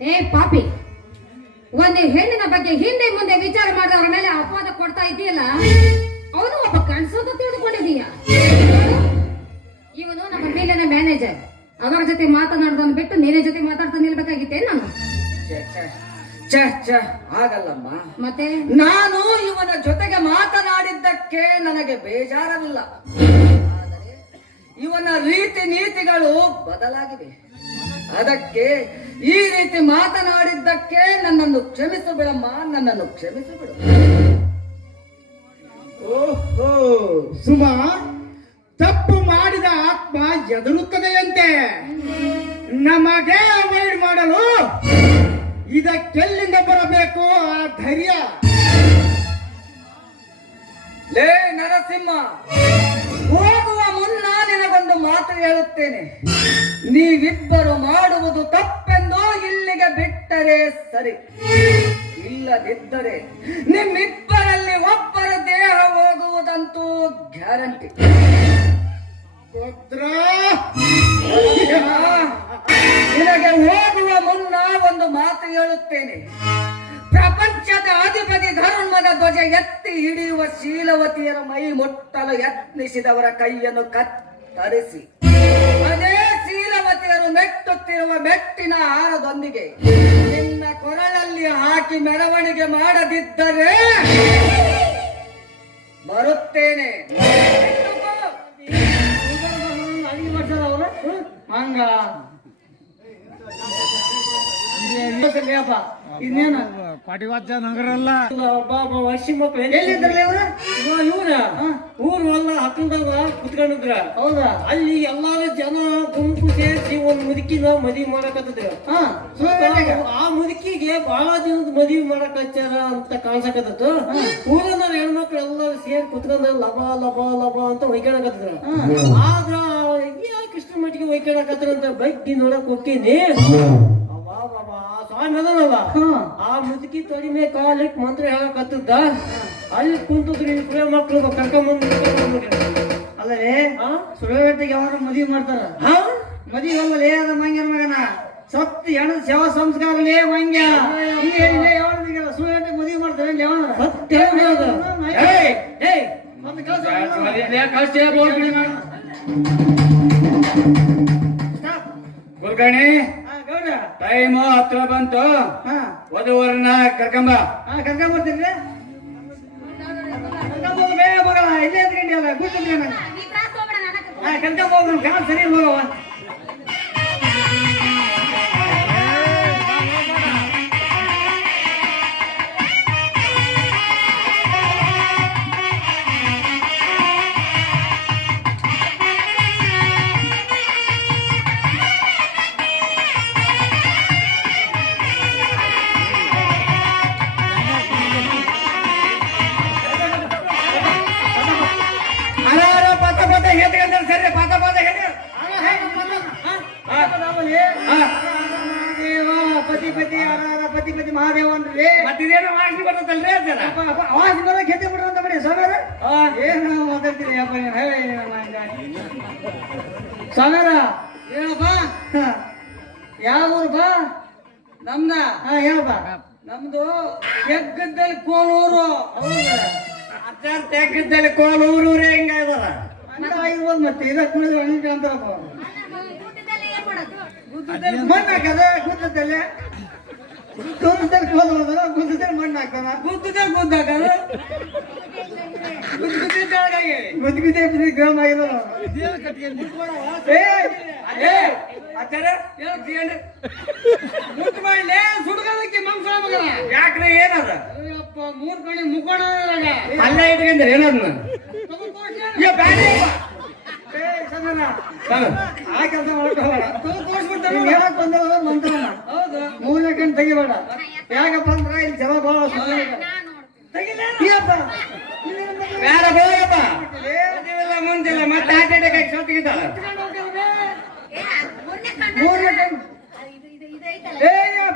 ಏ ಪಾಪಿ, ಒಂದು ಹೆಣ್ಣಿನ ಬಗ್ಗೆ ಹಿಂದೆ ಮುಂದೆ ವಿಚಾರ ಮಾಡಿದವರ ಮೇಲೆ ಅಪವಾದ ಕೊಡ್ತಾ ಇದೆಯಲ್ಲ, ಅವನು ಒಬ್ಬ ಕನ್ಸೋದು ತಿಳಿದುಕೊಂಡಿದೀಯ. ಇವನು ನಮ್ಮ ಮೇಲಿನ ಮ್ಯಾನೇಜರ್. ಅವರ ಜೊತೆ ಮಾತನಾಡ್ದನ್ನು ಬಿಟ್ಟು ನಿನ್ನ ಜೊತೆ ಮಾತಾಡ್ತಾ ನಿಲ್ಬೇಕಾಗಿತ್ತೇ ನಾನು? ಛೆ, ಛೆ, ಛೆ, ಛೆ, ಆಗಲ್ಲಮ್ಮ. ಮತ್ತೆ ನಾನು ಇವನ ಜೊತೆಗೆ ಮಾತನಾಡಿದ್ದಕ್ಕೆ ನನಗೆ ಬೇಜಾರವಿಲ್ಲ. ಆದರೆ ಇವನ ರೀತಿ ನೀತಿಗಳು ಬದಲಾಗಿವೆ. ಅದಕ್ಕೆ ಈ ರೀತಿ ಮಾತನಾಡಿದ್ದಕ್ಕೆ ನನ್ನನ್ನು ಕ್ಷಮಿಸು ಬಿಡಮ್ಮ, ನನ್ನನ್ನು ಕ್ಷಮಿಸು ಬಿಡು. ಓಹೋ ಸುಮಾ, ತಪ್ಪು ಮಾಡಿದ ಆತ್ಮ ಎದುರುತ್ತದೆಯಂತೆ. ನಮಗೆ ಅವಾಯ್ಡ್ ಮಾಡಲು ಇದಕ್ಕೆಲ್ಲಿಂದ ಬರಬೇಕು ಆ ಧೈರ್ಯ? ಲೇ ನರಸಿಂಹ, ಹೋಗುವ ಮುನ್ನ ನಿನಗೊಂದು ಮಾತು ಹೇಳುತ್ತೇನೆ. ನೀವಿಬ್ಬರು ಮಾಡುವುದು ತಪ್ಪೆಂದು ಇಲ್ಲಿಗೆ ಬಿಟ್ಟರೆ ಸರಿ, ಇಲ್ಲದಿದ್ದರೆ ನಿಮ್ಮಿಬ್ಬರಲ್ಲಿ ಒಬ್ಬರ ದೇಹ ಹೋಗುವುದಂತೂ ಗ್ಯಾರಂಟಿ. ನಿನಗೆ ಹೋಗುವ ಮುನ್ನ ಒಂದು ಮಾತು ಹೇಳುತ್ತೇನೆ. ಪ್ರಪಂಚದ ಅಧಿಪತಿ ಧರ್ಮದ ಧ್ವಜ ಎತ್ತಿ ಹಿಡಿಯುವ ಶೀಲವತಿಯರ ಮೈ ಮುಟ್ಟಲು ಯತ್ನಿಸಿದವರ ಕೈಯನ್ನು ಕತ್ತರಿಸಿ ಅದೇ ಶೀಲವತಿಯರು ಮೆಟ್ಟುತ್ತಿರುವ ಮೆಟ್ಟಿನ ಹಾರದೊಂದಿಗೆ ನಿನ್ನ ಕೊರಳಲ್ಲಿ ಹಾಕಿ ಮೆರವಣಿಗೆ ಮಾಡದಿದ್ದರೆ ಬರುತ್ತೇನೆ. ಹಂಗ ಇನ್ನೇನ ಪಾಟಿವಾದ್ಯ ನಗರಲ್ಲ ವರ್ಷಿ ಮಕ್ಕಳು ಎಲ್ಲಿದ್ರಲ್ಲ ಇವ್ರು? ಇವ್ರ ಊರು ಎಲ್ಲ ಹಕ್ಕಂದಾಗ ಕುತ್ಕೊಂಡಿದ್ರ. ಹೌದಾ? ಅಲ್ಲಿ ಎಲ್ಲಾರು ಜನ ಗುಂಪು ಸೇರಿಸಿ ಒಂದ್ ಮುದುಕಿನ ಮದ್ವಿ ಮಾಡಕತ್ತಿದ್ರು. ಆ ಮುದುಕಿಗೆ ಬಹಳ ದಿನದ ಮದ್ವಿ ಮಾಡಕ್ ಹಚ್ಚಾರ ಅಂತ ಕಾಣ್ಸಕತ್ತಿತ್ತು. ಊರನ್ನ ಹೆಣ್ಮಕ್ಳು ಎಲ್ಲಾರು ಸೇರಿ ಕುತ್ಕೊಂಡ ಲಬ ಲಬ ಲಬ ಅಂತ ಒಯ್ಕೊಳಕತ್ತಿದ್ರು. ಆದ್ರ ಕೃಷ್ಣ ಮಟ್ಟಿಗೆ ಒಯ್ಕೊಳಕತ್ರ ಅಂತ ಬೈಕ್ ನೋಡಕ್ ಹೋಗ್ತೀನಿ. ಸ್ವಾಮಿ ಅದನಲ್ಲ, ಆ ಮುದುಕಿ ತೊಡಿ ಮೇಲೆ ಕಾಲಿಟ್ಟು ಮಂತ್ರ ಹೇಳಕತ್ತಿದ್ದ. ಅಲ್ಲಿ ಕುಂತದ್ರಿ ಕುಡಿಯೋ ಮಕ್ಳು ಕರ್ಕೊಂಬಂದ್ ಅಲ್ಲೇ ಸುಳವೆಟ್ಟಿಗೆ ಯಾವಾಗ ಮದುವೆ ಮಾಡ್ತಾರ? ಮದುವೆ ಅಲ್ಲಲೇ ಅದ ಮಂಗ್ಯನ ಮಗನ ಸತ್ತು ಹೆಣದ ಶವ ಸಂಸ್ಕಾರಲೇ ಮಂಗ್ಯ. ಸುಳವೆಟ್ಟಿಗೆ ಮದುವೆ ಮಾಡ್ತಾರೆ ಕುಲಕರ್ಣಿ, ಟೈಮ್ ಹತ್ರ ಬಂತು. ವಧುವರನ್ನ ಕರ್ಕೊಂಬ. ಕರ್ಕೊಂಬರ್ತೀರಿ? ಬೇಗ ಮಗನ ಇಲ್ಲೇ ಅಂದ್ಕೊಂಡಿ ಅಲ್ಲ ಕೂತಿದ್ರೆ ಕರ್ಕೊಂಬೋಗ ಕಾಲ್ ಸರಿ ಹೋಗವ. ಪತಿ ಪತಿ ಮಹಾದೇವ ಅಂದ್ರೆ ಮತ್ತಿದೇನೋ ವಾಸನೆ ಬರ್ತದಲ್ರಿ ಅಜ್ಜರ? ಅವಾಜ್ ಬರ ಗೆದ್ದೆ ಬಿಡ್ರ ಅಂತ ಬಿಡಿ ಸಾವಿರ. ಏನು ಮಾತಾಡ್ತೀರಿ ಯಪ್ಪ ನೀವು? ಸಾವಿರ ಹೇಳಪ್ಪ, ಯಾವ ಊರು ಬಾ? ನಮ್ದ ಹೇಳಪ್ಪ. ನಮ್ದು ಹೆಗ್ಗದ್ದಲ್ಲಿ ಕೋಲೂರು. ಅಜ್ಜಾರ ತೆಗ್ಗಿದ್ದಲ್ಲಿ ಕೋಲೂರೂರೇ ಹಿಂಗ ಇದಾರ. ಆಗಿರ್ಬೋದು ಮತ್ತೆ ಇದಕ್ಕೆ ಕುಳಿದ್ರು ಅಣಿಕೆ ಅಂತಾರಪ್ಪ. ಮಣ್ಣು ಹಾಕದ ಗುದ್ದದಲ್ಲಿ ಗುದ್ದದಲ್ಲಿ ಕೋಲ್ ಹೋದಲ್ಲ, ಗುದ್ದದಲ್ಲಿ ಮಣ್ಣು ಹಾಕ್ತಾನ. ಗುದ್ದದಲ್ಲಿ ಗುದ್ದ ಹಾಕದ ಗುದ್ದಿದ್ದೆ ಗ್ರಾಮ ಆಗಿರೋದು. ಮುಟ್ಟು ಮಾಡಲೇ ಸುಡ್ಗೋದಕ್ಕೆ ಮಾಂಸ ಮಗನ. ಯಾಕ್ರೆ ಏನದ? ಅಯ್ಯಪ್ಪ, ಮೂರ್ ಕಡೆ ಮುಕ್ಕೋಣ ಅಲ್ಲ ಇಟ್ಕೊಂಡ್ರೆ ಏನದ? ಆ ಕೆಲಸ ಮಾಡ್ಕೋಬೇಡ. ಹೌದು, ಮೂರನೇ ಕಣ್ಣು ತೆಗಿಬೇಡ. ಯಾಕಪ್ಪ ಅಂದ್ರ ಇಲ್ಲಿ ಜನ ಬಹಳ ಬೇಡ ಬೋಯಪ್ಪ, ಮುಂದಿಲ್ಲ ಮತ್ತೆ ಹಾರ್ಟ್ ಅಟ್ಯಾಕ್ ಆಗಿ ಸೋತಿಗಿದ್ದಾಳ. ಮೂರನೇ ಕಣ್ಣು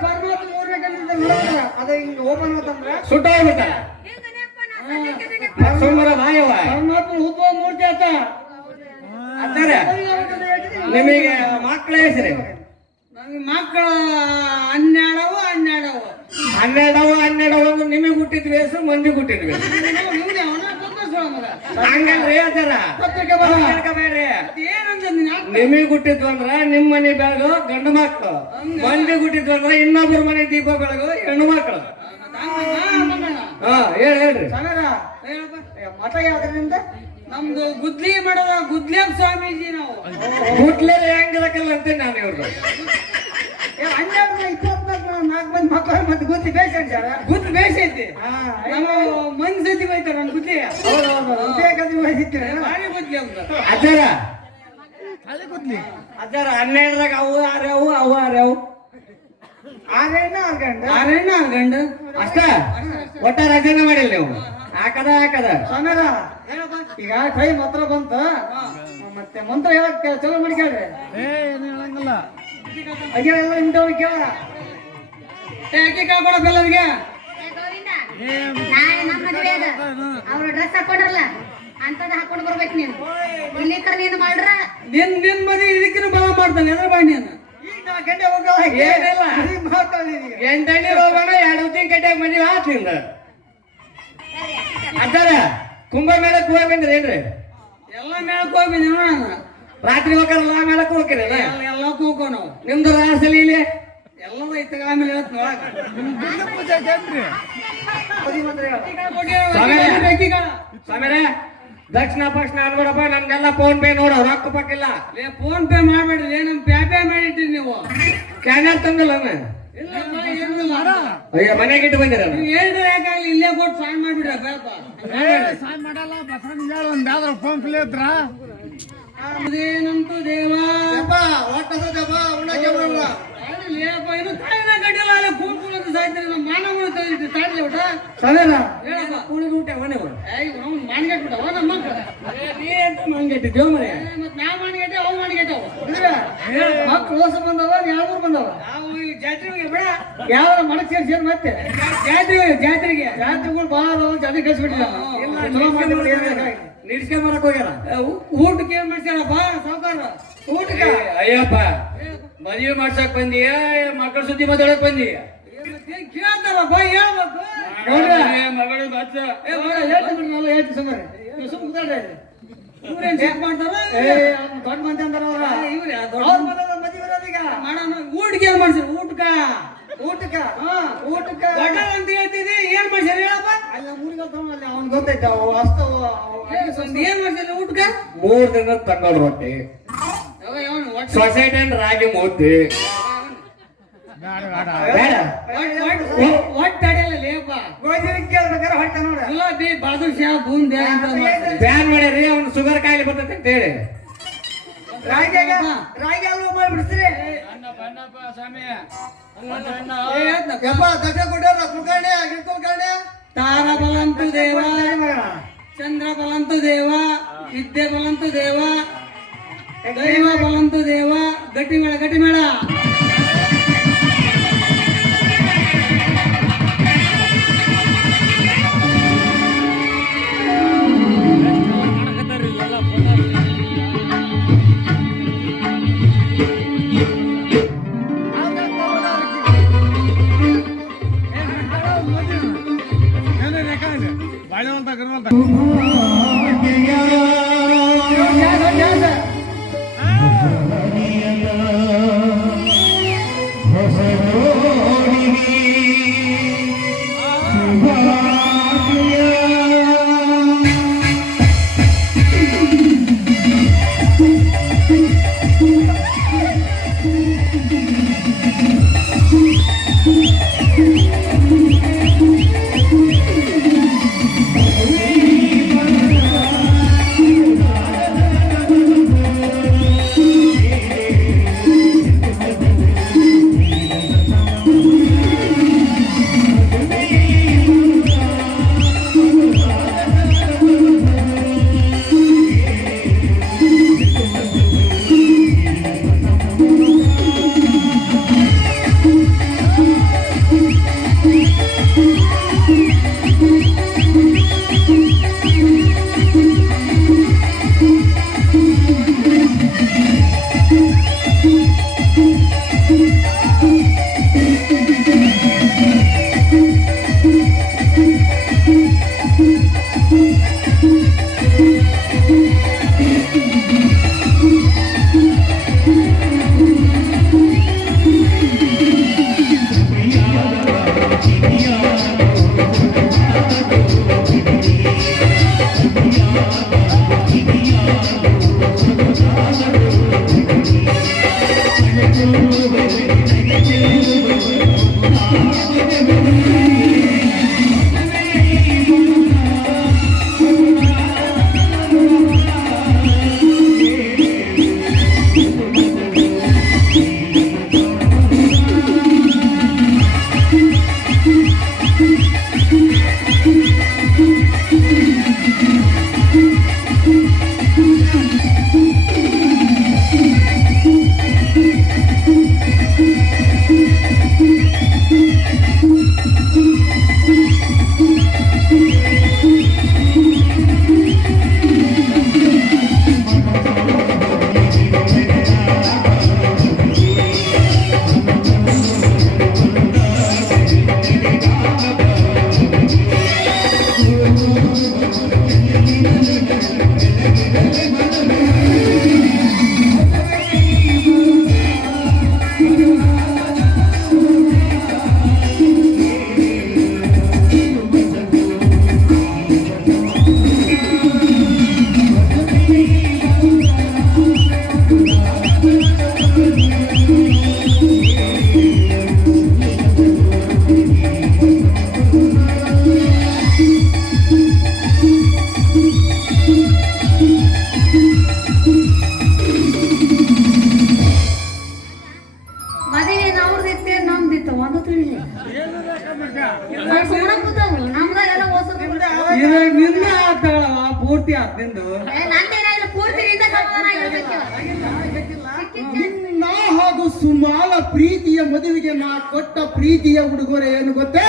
ಪರಮಾತ್ಮ ಮೂರನೇ ಕಣ್ಣಿಂದ ಅದ ಹಿಂಗ ಓಪನ್ ಅಂತಂದ್ರ ಸುಟ್ಟೋಗ್ಬಿಟ್ಟಾಳ. ಸುಮ್ಮರ ಮಾಯವ ಪರಮಾತ್ಮ ಉದ್ಭವ ಮೂರ್ತಿ ಆತ. ಅತ್ತಾರ ನಿಮಗೆ ಮಕ್ಕಳ ಹೆಸರು ಮಕ್ಕಳು 12 ಹನ್ನೆರಡವ ಒಂದು ನಿಮಗೆ ಹುಟ್ಟಿದ್ವಿ ಹೆಸರು ಮಂದಿ ಹುಟ್ಟಿದ್ವಿ ಹಂಗಲ್ರಿ ಅದರ ಬೇಡ್ರಿ ನಿಮಗೆ ಹುಟ್ಟಿದ್ವು ಅಂದ್ರ ನಿಮ್ ಮನೆ ಬೆಳಗು ಗಂಡು ಮಕ್ಕಳು, ಮಂದಿ ಹುಟ್ಟಿದ್ವು ಅಂದ್ರ ಇನ್ನೊಬ್ಬರ ಮನೆ ದೀಪ ಬೆಳಗು ಹೆಣ್ಣು ಮಕ್ಕಳು. ಹಾ ಹೇಳ್ರಿ ಮಠ ಯಾವ್ದ್ರಿಂದ? ನಮ್ದು ಗುದ್ಲಿ ಮಾಡೋದ ಗುದ್ಲಿಯಪ್ಪ ಸ್ವಾಮೀಜಿ ನಾವು. ಹುಟ್ಲೇ ಹೆಂಗಿರಕಲ್ಲ ಅಂತೀನಿ ನಾನು ಇವ್ರದ್ದು. 24 ಮಂದಿ ಮಕ್ಕಳು ಮತ್ತೆ ಗುದ್ದಿ ಬೇಸಂಚಾರ ಗುದ್ಲಿ ಬೇಸೈತಿ. ನಮ್ಮ ಮಂದಿ ಸತಿ ಬೈತಾರ ನನ್ ಗುದ್ಲಿ ಬಾರಿ ಗುದ್ಲಿ ಅಂತ. ಅಜ್ಜಾರ ಅಜ್ಜಾರ 12ರಾಗ ಅವು ಆರ್ಯಾವು ಅವು ಆರ್ಯಾವು ಆರೇನ ಗಂಡು ಅಷ್ಟ ಒಟ್ಟ ರಜನೆ ಮಾಡಿಲ್ಲ ನೀವು. ಹಾಕದ ಸ್ವಾಮ್ಯಾರ ಈಗ ಕೈ ಮಾತ್ರ ಬಂತ ಮತ್ತೆ ಮಂತ್ರ ಹೇಳಕ್ ಚಲೋ ಮಾಡಿ ಕೇಳ್ರಿ. ಅಯ್ಯಲ್ಲ ಇಂಟವ್ ಕೇಳ ಅಕ್ಕಿ ಕಾಳ್ಕೊಡ ಬೆಲ್ಲರಿಗೆ ನಾಳೆ ನಮ್ಮ ಮದುವೆಗ ಅವ್ರ ಡ್ರೆಸ್ ಹಾಕೊಂಡ್ರಲ್ಲ ಅಂತದ ಹಾಕೊಂಡ್ ಬರ್ಬೇಕು ನೀನು. ಇಲ್ಲಿ ಕಡೆ ನೀನು ಮಾಡ್ರ ನಿನ್ ಮದಿ ಇದಕ್ಕಿನ ಬಲ ಮಾಡ್ತಾನೆ ಎದ್ರ ಬಾಣಿಯನ್ನ. ಈಗ 4 ಗಂಟೆ ಹೋಗಲ್ಲ ಏನಿಲ್ಲ ಮಾತಾಡಿದೀನಿ. 8 ಗಂಟೆ ಹೋಗೋಣ 2 ಗಂಟೆಗೆ ಮದುವೆ ಆತಿಂದ. ಅಜ್ಜಾರ ಕುಂಭಮೇಳಕ್ಕೆ ಹೋಗಿ ಬಂದ್ರೇನ್ರಿ? ಎಲ್ಲ ಮೇಳಕ್ ಹೋಗಿ ನೋಡೋಣ. ರಾತ್ರಿ ಹೋಗ್ತಾರಲ್ಲ ಮೇಳಕ್ಕೆ ಹೋಗ್ತೀರಲ್ಲ? ಎಲ್ಲ ಕೂಕೋ ನಾವು. ನಿಮ್ದು ರಾಸಲಿ ಇಲ್ಲಿ ಎಲ್ಲದ ಐತಗ ಆಮೇಲೆ ಹೇಳ್ತ ನೋಡಕ. ಸ್ವಾಮಿರೇ ದಕ್ಷಿಣ ಪಕ್ಷಣ ಅನ್ಬೇಡಪ್ಪ, ನಮ್ಗೆಲ್ಲ ಫೋನ್ ಪೇ ನೋಡು, ರೊಕ್ಕ ಪಕ್ಕಿಲ್ಲ. ಫೋನ್ ಪೇ ಮಾಡ್ಬೇಡ್ರಿ, ನಮ್ ಪ್ಯಾಪೇ ಮಾಡಿಟ್ಟಿರಿ ನೀವು. ಕ್ಯಾನರ್ ತಂದಿಲ್ಲ ಅಯ್ಯ ಮನೆಗೆ ಇಟ್ಟು ಬಂದಿರ. ನೀವು ಹೇಳಿದ್ರೆ ಯಾಕಾಗ್ಲಿ ಇಲ್ಲೇ ಕೊಟ್ಟು ಸಾಯ್ ಮಾಡ್ಬಿಡ್ರಿ ಬೇಪ. ಅದೇನಂತೂ ದೇವ ಇನ್ನು ತಾಯಿನ ಗಡ್ಡಿಲ್ಲ ಅಲ್ಲೇ ಕೂತ್ಕೊಳ್ಳೋದು ಸಾಯ್ತಾರೆ. ನಮ್ಮ ಮಾನವರು ತಾಡ್ಲಿ ಊಟ ಹೇಳಪ್ಪ ಕುಣಿದ ಊಟ ಮನೆ ಮಾನ್ಗೆಟ್ಬಿಟ್ಟವ ನಮ್ಮ ಮಕ್ಕಳು. ನೀ ಅಂತ ಮಂಗೆಟ್ಟಿದ್ದೇವ್ ಮನೆ. ಮತ್ತೆ ನಾವು ಮಾನ್ಗೆಟ್ಟೆ ಅವು ಮಾನ್ಗೆಟ್ಟವ ಮಕ್ಕಳು ಹೊಸ ಬಂದವ 2 ಬಂದವ. ನಾವು ಈ ಜಾತ್ರೆಗೆ ಬೇಡ ಯಾವ ಮನಕ್ ಸೇರಿ ಮತ್ತೆ ಜಾತ್ರೆಗೆ ಜಾತ್ರೆಗಳು ಬಾಳ ಜಾತ್ರೆ ಕಳ್ಸಿಬಿಟ್ಟಿಲ್ಲ. ನಿಡ್ಸ್ಕೊಂಡ್ ಬರಕ್ ಹೋಗ್ಯಾರ. ಊಟಕ್ಕೆ ಏನ್ ಮಾಡ್ಸ್ಯಾರಪ್ಪ ಸಾವುಕಾರ? ಊಟಕ್ಕೆ ಅಯ್ಯಪ್ಪ ಮದುವೆ ಮಾಡ್ಸಕ್ ಬಂದೀಯ, ಮಕ್ಕಳ ಸುದ್ದಿ ಮಾತಾಡಕ್ ಬಂದೀಯ? ಕೇಳ್ತಾರಪ್ಪ ಹೇಳ್ಬೇಕು. ಮಗಳು ಬಚ್ಚ ಹೇಳ್ತಿ ಸುಮಾರು ಇವ್ರೇನ್ ಚೆಕ್ ಮಾಡ್ತಾರ? ದೊಡ್ಡ ಮಂದಿ ಅಂತಾರ ಅವ್ರ. ಇವ್ರ ಅವ್ರ ಮದುವೆ ಇರೋದೀಗ ಮಾಡೋಣ. ಊಟಕ್ಕೆ ಏನ್ ಮಾಡ್ಸ್ಯಾರ? ಊಟಕ್ಕ ಊಟಕ್ಕ ದೊಡ್ಡ ಅಂತ ಹೇಳ್ತಿದ್ದಿ, ಏನ್ ಮಾಡ್ಸ್ಯಾರ ಹೇಳಪ್ಪ? ಅಲ್ಲ ಊರಿಗೆ ಅಲ್ಲಿ ಅವ್ನ್ ಗೊತ್ತೈತೆ ಅವು ಅಷ್ಟು ಏನ್ ಮಾಡ್ಸ್ಯಾರ ಊಟಕ್ಕ? 3 ದಿನದ ತಂಗಳು ರೊಟ್ಟಿ, ಸೊಸೈಟಿ ರಾಗಿ ಮುದ್ದೆ. ಬೇಡ ಒಟ್ಟು ತಡೆಯಲ್ಲ ಲೇಪ. ಕೇಳ್ಬೇಕಾರೆ ಹೊಟ್ಟೆ ನೋಡ ಗುಲಾಬಿ ಬಾದುಷಾ ಬೂಂದೆ ಅಂತ ಮಾಡ್ತಾರೆ. ಬ್ಯಾನ್ ಮಾಡ್ಯಾರಿ, ಅವ್ನು ಶುಗರ್ ಕಾಯಿಲೆ ಬರ್ತೈತೆ ಅಂತ ಹೇಳಿ. ರಾಗಿ ಅಲ್ವ ಮಾಡ್ಬಿಡ್ತೀರಿ. ತಾರ ಬಲಂತು ದೇವ, ಚಂದ್ರ ಬಲಂತು ದೇವ, ವಿದ್ಯೆ ಬಲಂತು ದೇವ, ದೈವ ಬಲಂತು ದೇವ. ಗಟ್ಟಿ ಮೇಳ ಮದುವೆ ಅವ್ರದಿತ್ತೆ ನಮ್ದಿತ್ತು ಒಂದು ತಿಳಿಲಿ ಸುಮ್ಮನೆ ಕೂತಾವು ನಮ್ದಾಗ ಎಲ್ಲ ಓಸೋದು ಇದು ನಿಂದ ಆತಾಳವ ಪೂರ್ತಿ ಆತ್ ನಿಂದು ನಂದೇನಾಗಿಲ್ಲ ಪೂರ್ತಿ ನಿಂದ ಸಮಾಧಾನ ಆಗಿರ್ಬೇಕು ನಿನ್ನ ಹಾಗೂ ಸುಮಾಲ ಪ್ರೀತಿಯ ಮದುವೆಗೆ ನಾ ಕೊಟ್ಟ ಪ್ರೀತಿಯ ಉಡುಗೊರೆ ಏನು ಗೊತ್ತೇ?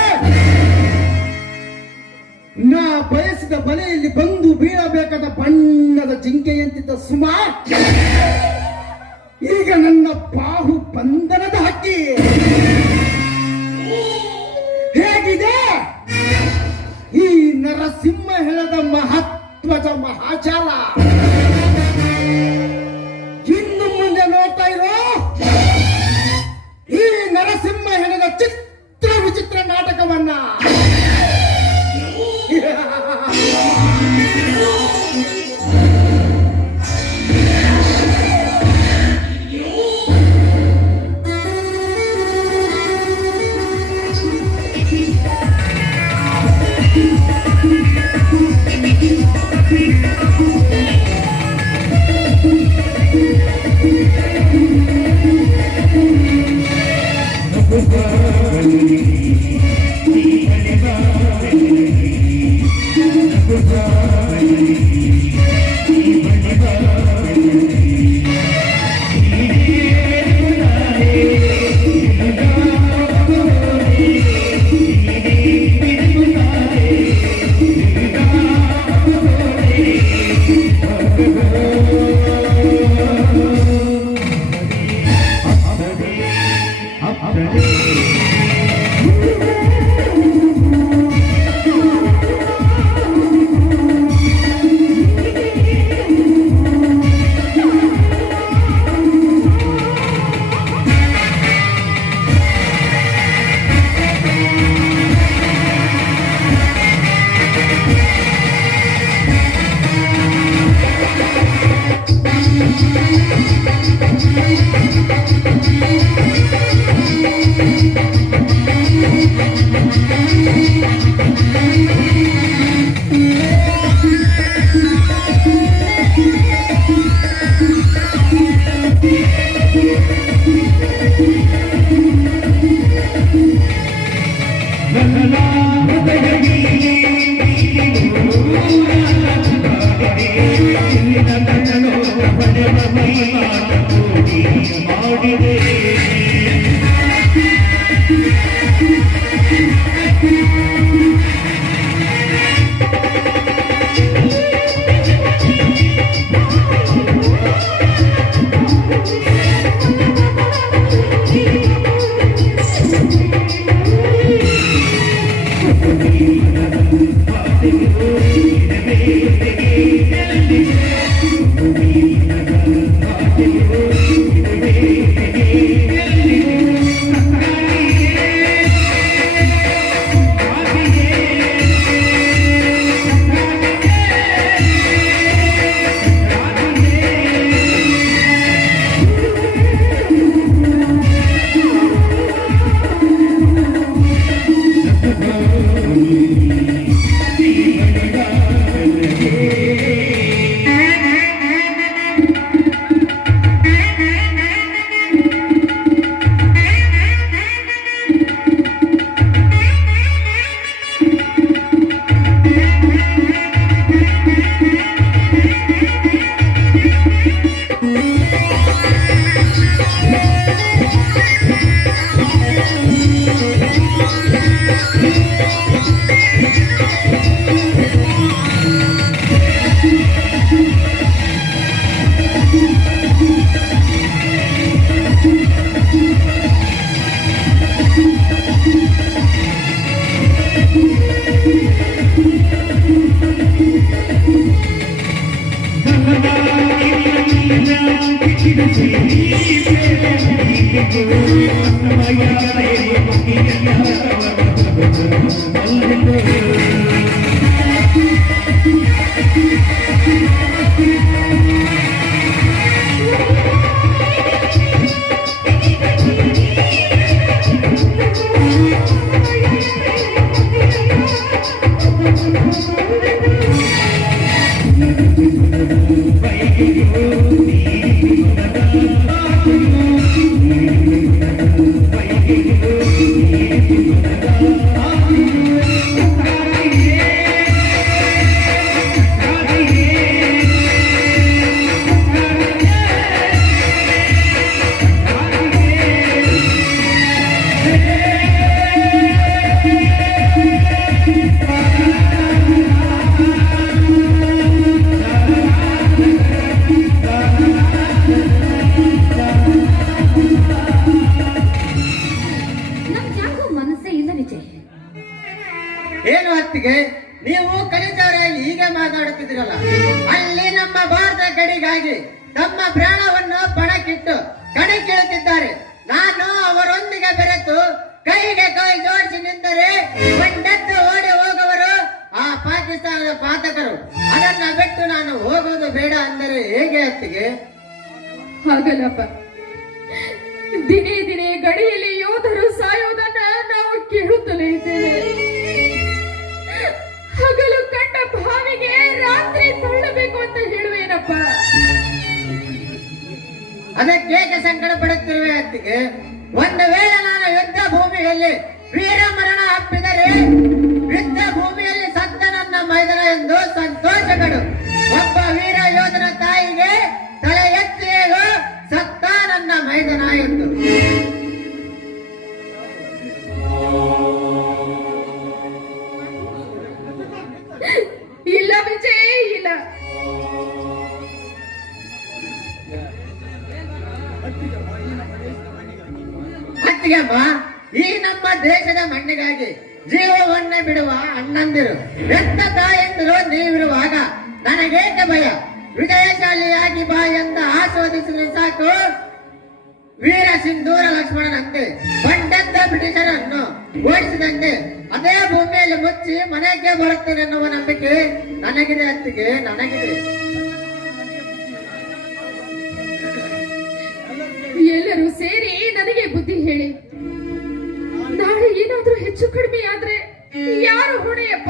ನಾ ಬಯಸಿದ ಬಲೆಯಲ್ಲಿ ಬಂದು ಬೀಳಬೇಕಾದ ಬಣ್ಣದ ಜಿಂಕೆಯಂತಿದ್ದ ಸುಮಾ ಈಗ ನನ್ನ ಬಾಹು ಬಂಧನದ ಹಕ್ಕಿ. ಹೇಗಿದೆ ಈ ನರಸಿಂಹ ಹೆಣದ ಮಹತ್ವದ ಮಹಾಚಾಲ? ಇನ್ನು ಮುಂದೆ ನೋಡ್ತಾ ಇರೋ ಈ ನರಸಿಂಹ ಹೆಣದ ಚಿತ್ರ ವಿಚಿತ್ರ ನಾಟಕವನ್ನ. ನಮ್ಗೆ ಯಾಕೋ ಮನಸ್ಸೇ ಇಲ್ಲ ವಿಜಯ್. ಏನು ಅತ್ತಿಗೆ ನೀವು ಕಲಿತವರೇ ಹೀಗೆ ಮಾತಾಡುತ್ತಿದ್ದೀರಲ್ಲ? ಅಲ್ಲಿ ನಮ್ಮ ಭಾರತ ಗಡಿಗಾಗಿ ತಮ್ಮ ಪ್ರಾಣವನ್ನು ಪಣಕ್ಕಿಟ್ಟು ಕಣಕ್ಕಿಳುತ್ತಿದ್ದಾರೆ. ನಾನು ಅವರೊಂದಿಗೆ ಬೆರೆತು ಕೈಗೆ ಕೈ ಜೋಡಿಸಿ ನಿಂತರೆ ಒಂದೆದ್ದು ಓಡಿ ಹೋಗುವರು ಆ ಪಾಕಿಸ್ತಾನದ ಪಾತಕರು. ಅದನ್ನ ಬಿಟ್ಟು ನಾನು ಹೋಗುವುದು ಬೇಡ ಅಂದರೆ ಹೇಗೆ ಅತ್ತಿಗೆ? ಹಾಗಲ್ಲಪ್ಪ, ದಿನೇ ದಿನೇ ಗಡಿಯಲ್ಲಿ ಯೋಧರು ಸಾಯೋದನ್ನ ನಾವು ಕೇಳುತ್ತಲೇ ಇದ್ದೇವೆ. ಹಗಲು ಕಂಡ ಭಾವಿಗೆ ರಾತ್ರಿ ತಳ್ಳಬೇಕು ಅಂತ ಹೇಳುವೇನಪ್ಪ. ಅದಕ್ಕೇಕೆ ಸಂಕಟ ಪಡುತ್ತಿರುವೆ ಅತ್ತಿಗೆ? ಒಂದು ವೇಳೆ ನಾನು ಯುದ್ಧ ಭೂಮಿಯಲ್ಲಿ ವೀರ ಮರಣ ಅಪ್ಪಿದರೆ ಯುದ್ಧ ಭೂಮಿಯಲ್ಲಿ ಸತ್ತ ನನ್ನ ಮೈದನ ಎಂದು ಸಂತೋಷಗಳು. ಒಬ್ಬ ವೀರ ಯೋಧನ ತಾಯಿಗೆ ತಲೆ ಎತ್ತಿ ಹೇಳು, ಸತ್ತ ನನ್ನ ಮೈದನ ಎಂದು. ಇಲ್ಲ ವಿಜಯ್, ಇಲ್ಲ. ಅತ್ತಿಗೆಮ್ಮ, ಈ ನಮ್ಮ ದೇಶದ ಮಣ್ಣಿಗಾಗಿ ಜೀವವನ್ನೇ ಬಿಡುವ ಅಣ್ಣಂದಿರು, ಎಂತ ತಾಯಂದಿರು ನೀವಿರುವಾಗ ನನಗೇಕೆ ಭಯ? ವಿಜಯಶಾಲಿಯಾಗಿ ಬಾ ಎಂದು ಆಸ್ವಾದಿಸಿದ್ರೆ ಸಾಕು. ವೀರ ಸಿಂಧೂರ ಲಕ್ಷ್ಮಣನಂತೆ ಬಂಡೆದ್ದ ಬ್ರಿಟಿಷರನ್ನು ಓಡಿಸಿದಂತೆ ಅದೇ ಭೂಮಿಯಲ್ಲಿ ಮುಚ್ಚಿ ಮನೆಗೆ ಬರುತ್ತೇನೆ ಎನ್ನುವ ನಂಬಿಕೆ ನನಗಿದೆ ಅತ್ತಿಗೆ, ನನಗಿದೆ. ಎಲ್ಲರೂ ಸೇರಿ ನನಗೆ ಬುದ್ಧಿ ಹೇಳಿ. ನಾಳೆ ಏನಾದ್ರೂ ಹೆಚ್ಚು ಕಡಿಮೆ ಆದ್ರೆ ಯಾರು ಹೊಣೆಯಪ್ಪ?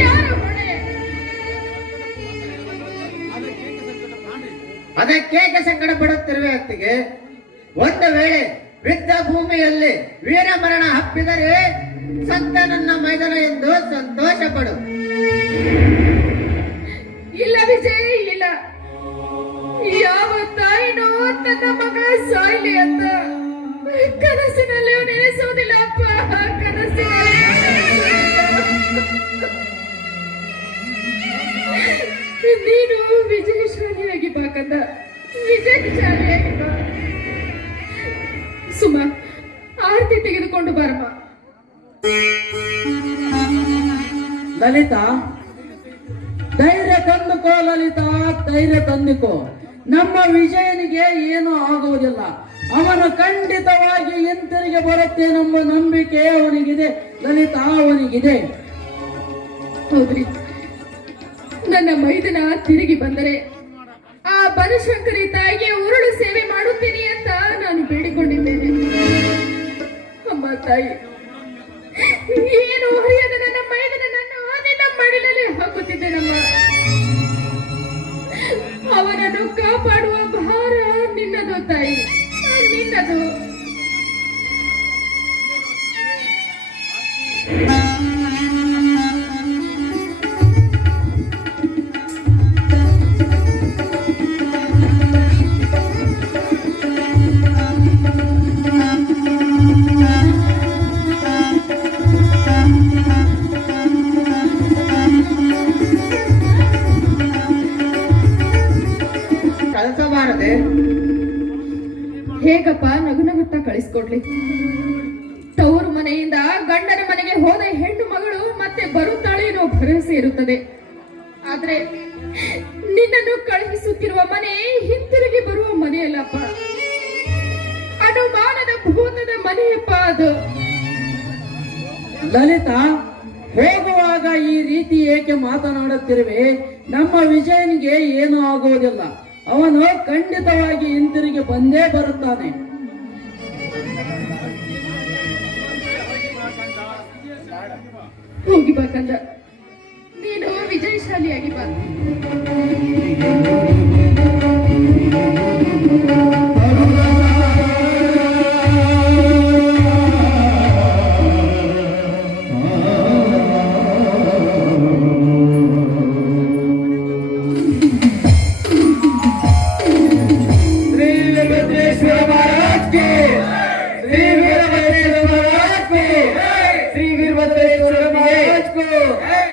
ಯಾರು ಹೊಣೆ? ಅದಕ್ಕೇಕೆ ಸಂಕಟ ಪಡುತ್ತಿರುವೆ ಅತ್ತಿಗೆ? ಒಂದು ವೇಳೆ ಯುದ್ಧ ಭೂಮಿಯಲ್ಲಿ ವೀರ ಮರಣ ಹಪ್ಪಿದರೆ ಸತ್ತ ನನ್ನ ಮೈದನ ಎಂದು ಸಂತೋಷ ಪಡು. ಇಲ್ಲ ವಿಜಯ್, ಇಲ್ಲ. ಯಾವ ತಾಯಿನೋ ತನ್ನ ಮಗ ಸಾಯ್ಲಿ ಅಂತ ಕನಸಿನಲ್ಲಿಯೂ ನೆನೆಸುವುದಿಲ್ಲ ಅಪ್ಪ, ಕನಸಿನಲ್ಲಿ. ನೀನು ವಿಜಯಶಾಲಿಯಾಗಿ ಬಾ ಕಂದ, ವಿಜಯಶಾಲಿಯಾಗಿ ಬಾ. ಸುಮ, ಆರತಿ ತೆಗೆದುಕೊಂಡು ಬಾರಮ್ಮ. ಲಲಿತಾ, ಧೈರ್ಯ ತಂದುಕೋ ಲಲಿತಾ, ಧೈರ್ಯ ತಂದುಕೋ. ನಮ್ಮ ವಿಜಯನಿಗೆ ಏನೂ ಆಗುವುದಿಲ್ಲ. ಅವನು ಖಂಡಿತವಾಗಿ ಹಿಂತಿರುಗಿ ಬರುತ್ತೇನೆಂಬ ನಂಬಿಕೆ ಅವನಿಗಿದೆ ಲಲಿತಾ, ಅವನಿಗಿದೆ. ಹೌದ್ರಿ, ನನ್ನ ಮೈದನ ತಿರುಗಿ ಬಂದರೆ ಆ ಬನಶಂಕರಿ ತಾಯಿಗೆ ಉರುಳು ಸೇವೆ ಮಾಡುತ್ತೀನಿ ಅಂತ ನಾನು ಬೇಡಿಕೊಂಡಿದ್ದೇನೆ. ಅಮ್ಮ ತಾಯಿ, ಏನು ಹರಿಯದ ನನ್ನ ಮೈದನನ್ನು ನಿನ್ನ ಮಡಿಲಲ್ಲಿ ಹಾಕುತ್ತಿದ್ದೇನಮ್ಮ. ಅವನನ್ನು ಕಾಪಾಡುವ ಭಾರ ನಿನ್ನದು ತಾಯಿ, ನಿನ್ನದು. ಕಳಿಸಬಾರದೆ? ಹೇಗಪ್ಪ ನಗುನಗುತ್ತಾ ಕಳಿಸ್ಕೊಡ್ಲಿ? ತವರು ಮನೆಯಿಂದ ಗಂಡನ ಮನೆಗೆ ಹೋದ ಹೆಣ್ಣು ಮಗಳು ಮತ್ತೆ ಬರುತ್ತಾಳೆ ಅನ್ನೋ ಭರವಸೆ ಇರುತ್ತದೆ. ಆದ್ರೆ ನಿನ್ನನ್ನು ಕಳುಹಿಸುತ್ತಿರುವ ಮನೆ ಹಿಂತಿರುಗಿ ಬರುವ ಮನೆಯಲ್ಲಪ್ಪ. ಅನುಮಾನದ ಭೂತದ ಮನೆಯಪ್ಪ ಅದು. ಲಲಿತಾ, ಹೋಗುವಾಗ ಈ ರೀತಿ ಏಕೆ ಮಾತನಾಡುತ್ತಿರುವೆ? ನಮ್ಮ ವಿಜಯನಿಗೆ ಏನೂ ಆಗುವುದಿಲ್ಲ. ಅವನು ಖಂಡಿತವಾಗಿ ಹಿಂತಿರುಗಿ ಬಂದೇ ಬರುತ್ತಾನೆ. ಹೋಗಿ ಬಾ ಕಂದ, ನೀನು ವಿಜಯಶಾಲಿಯಾಗಿ ಬಾ.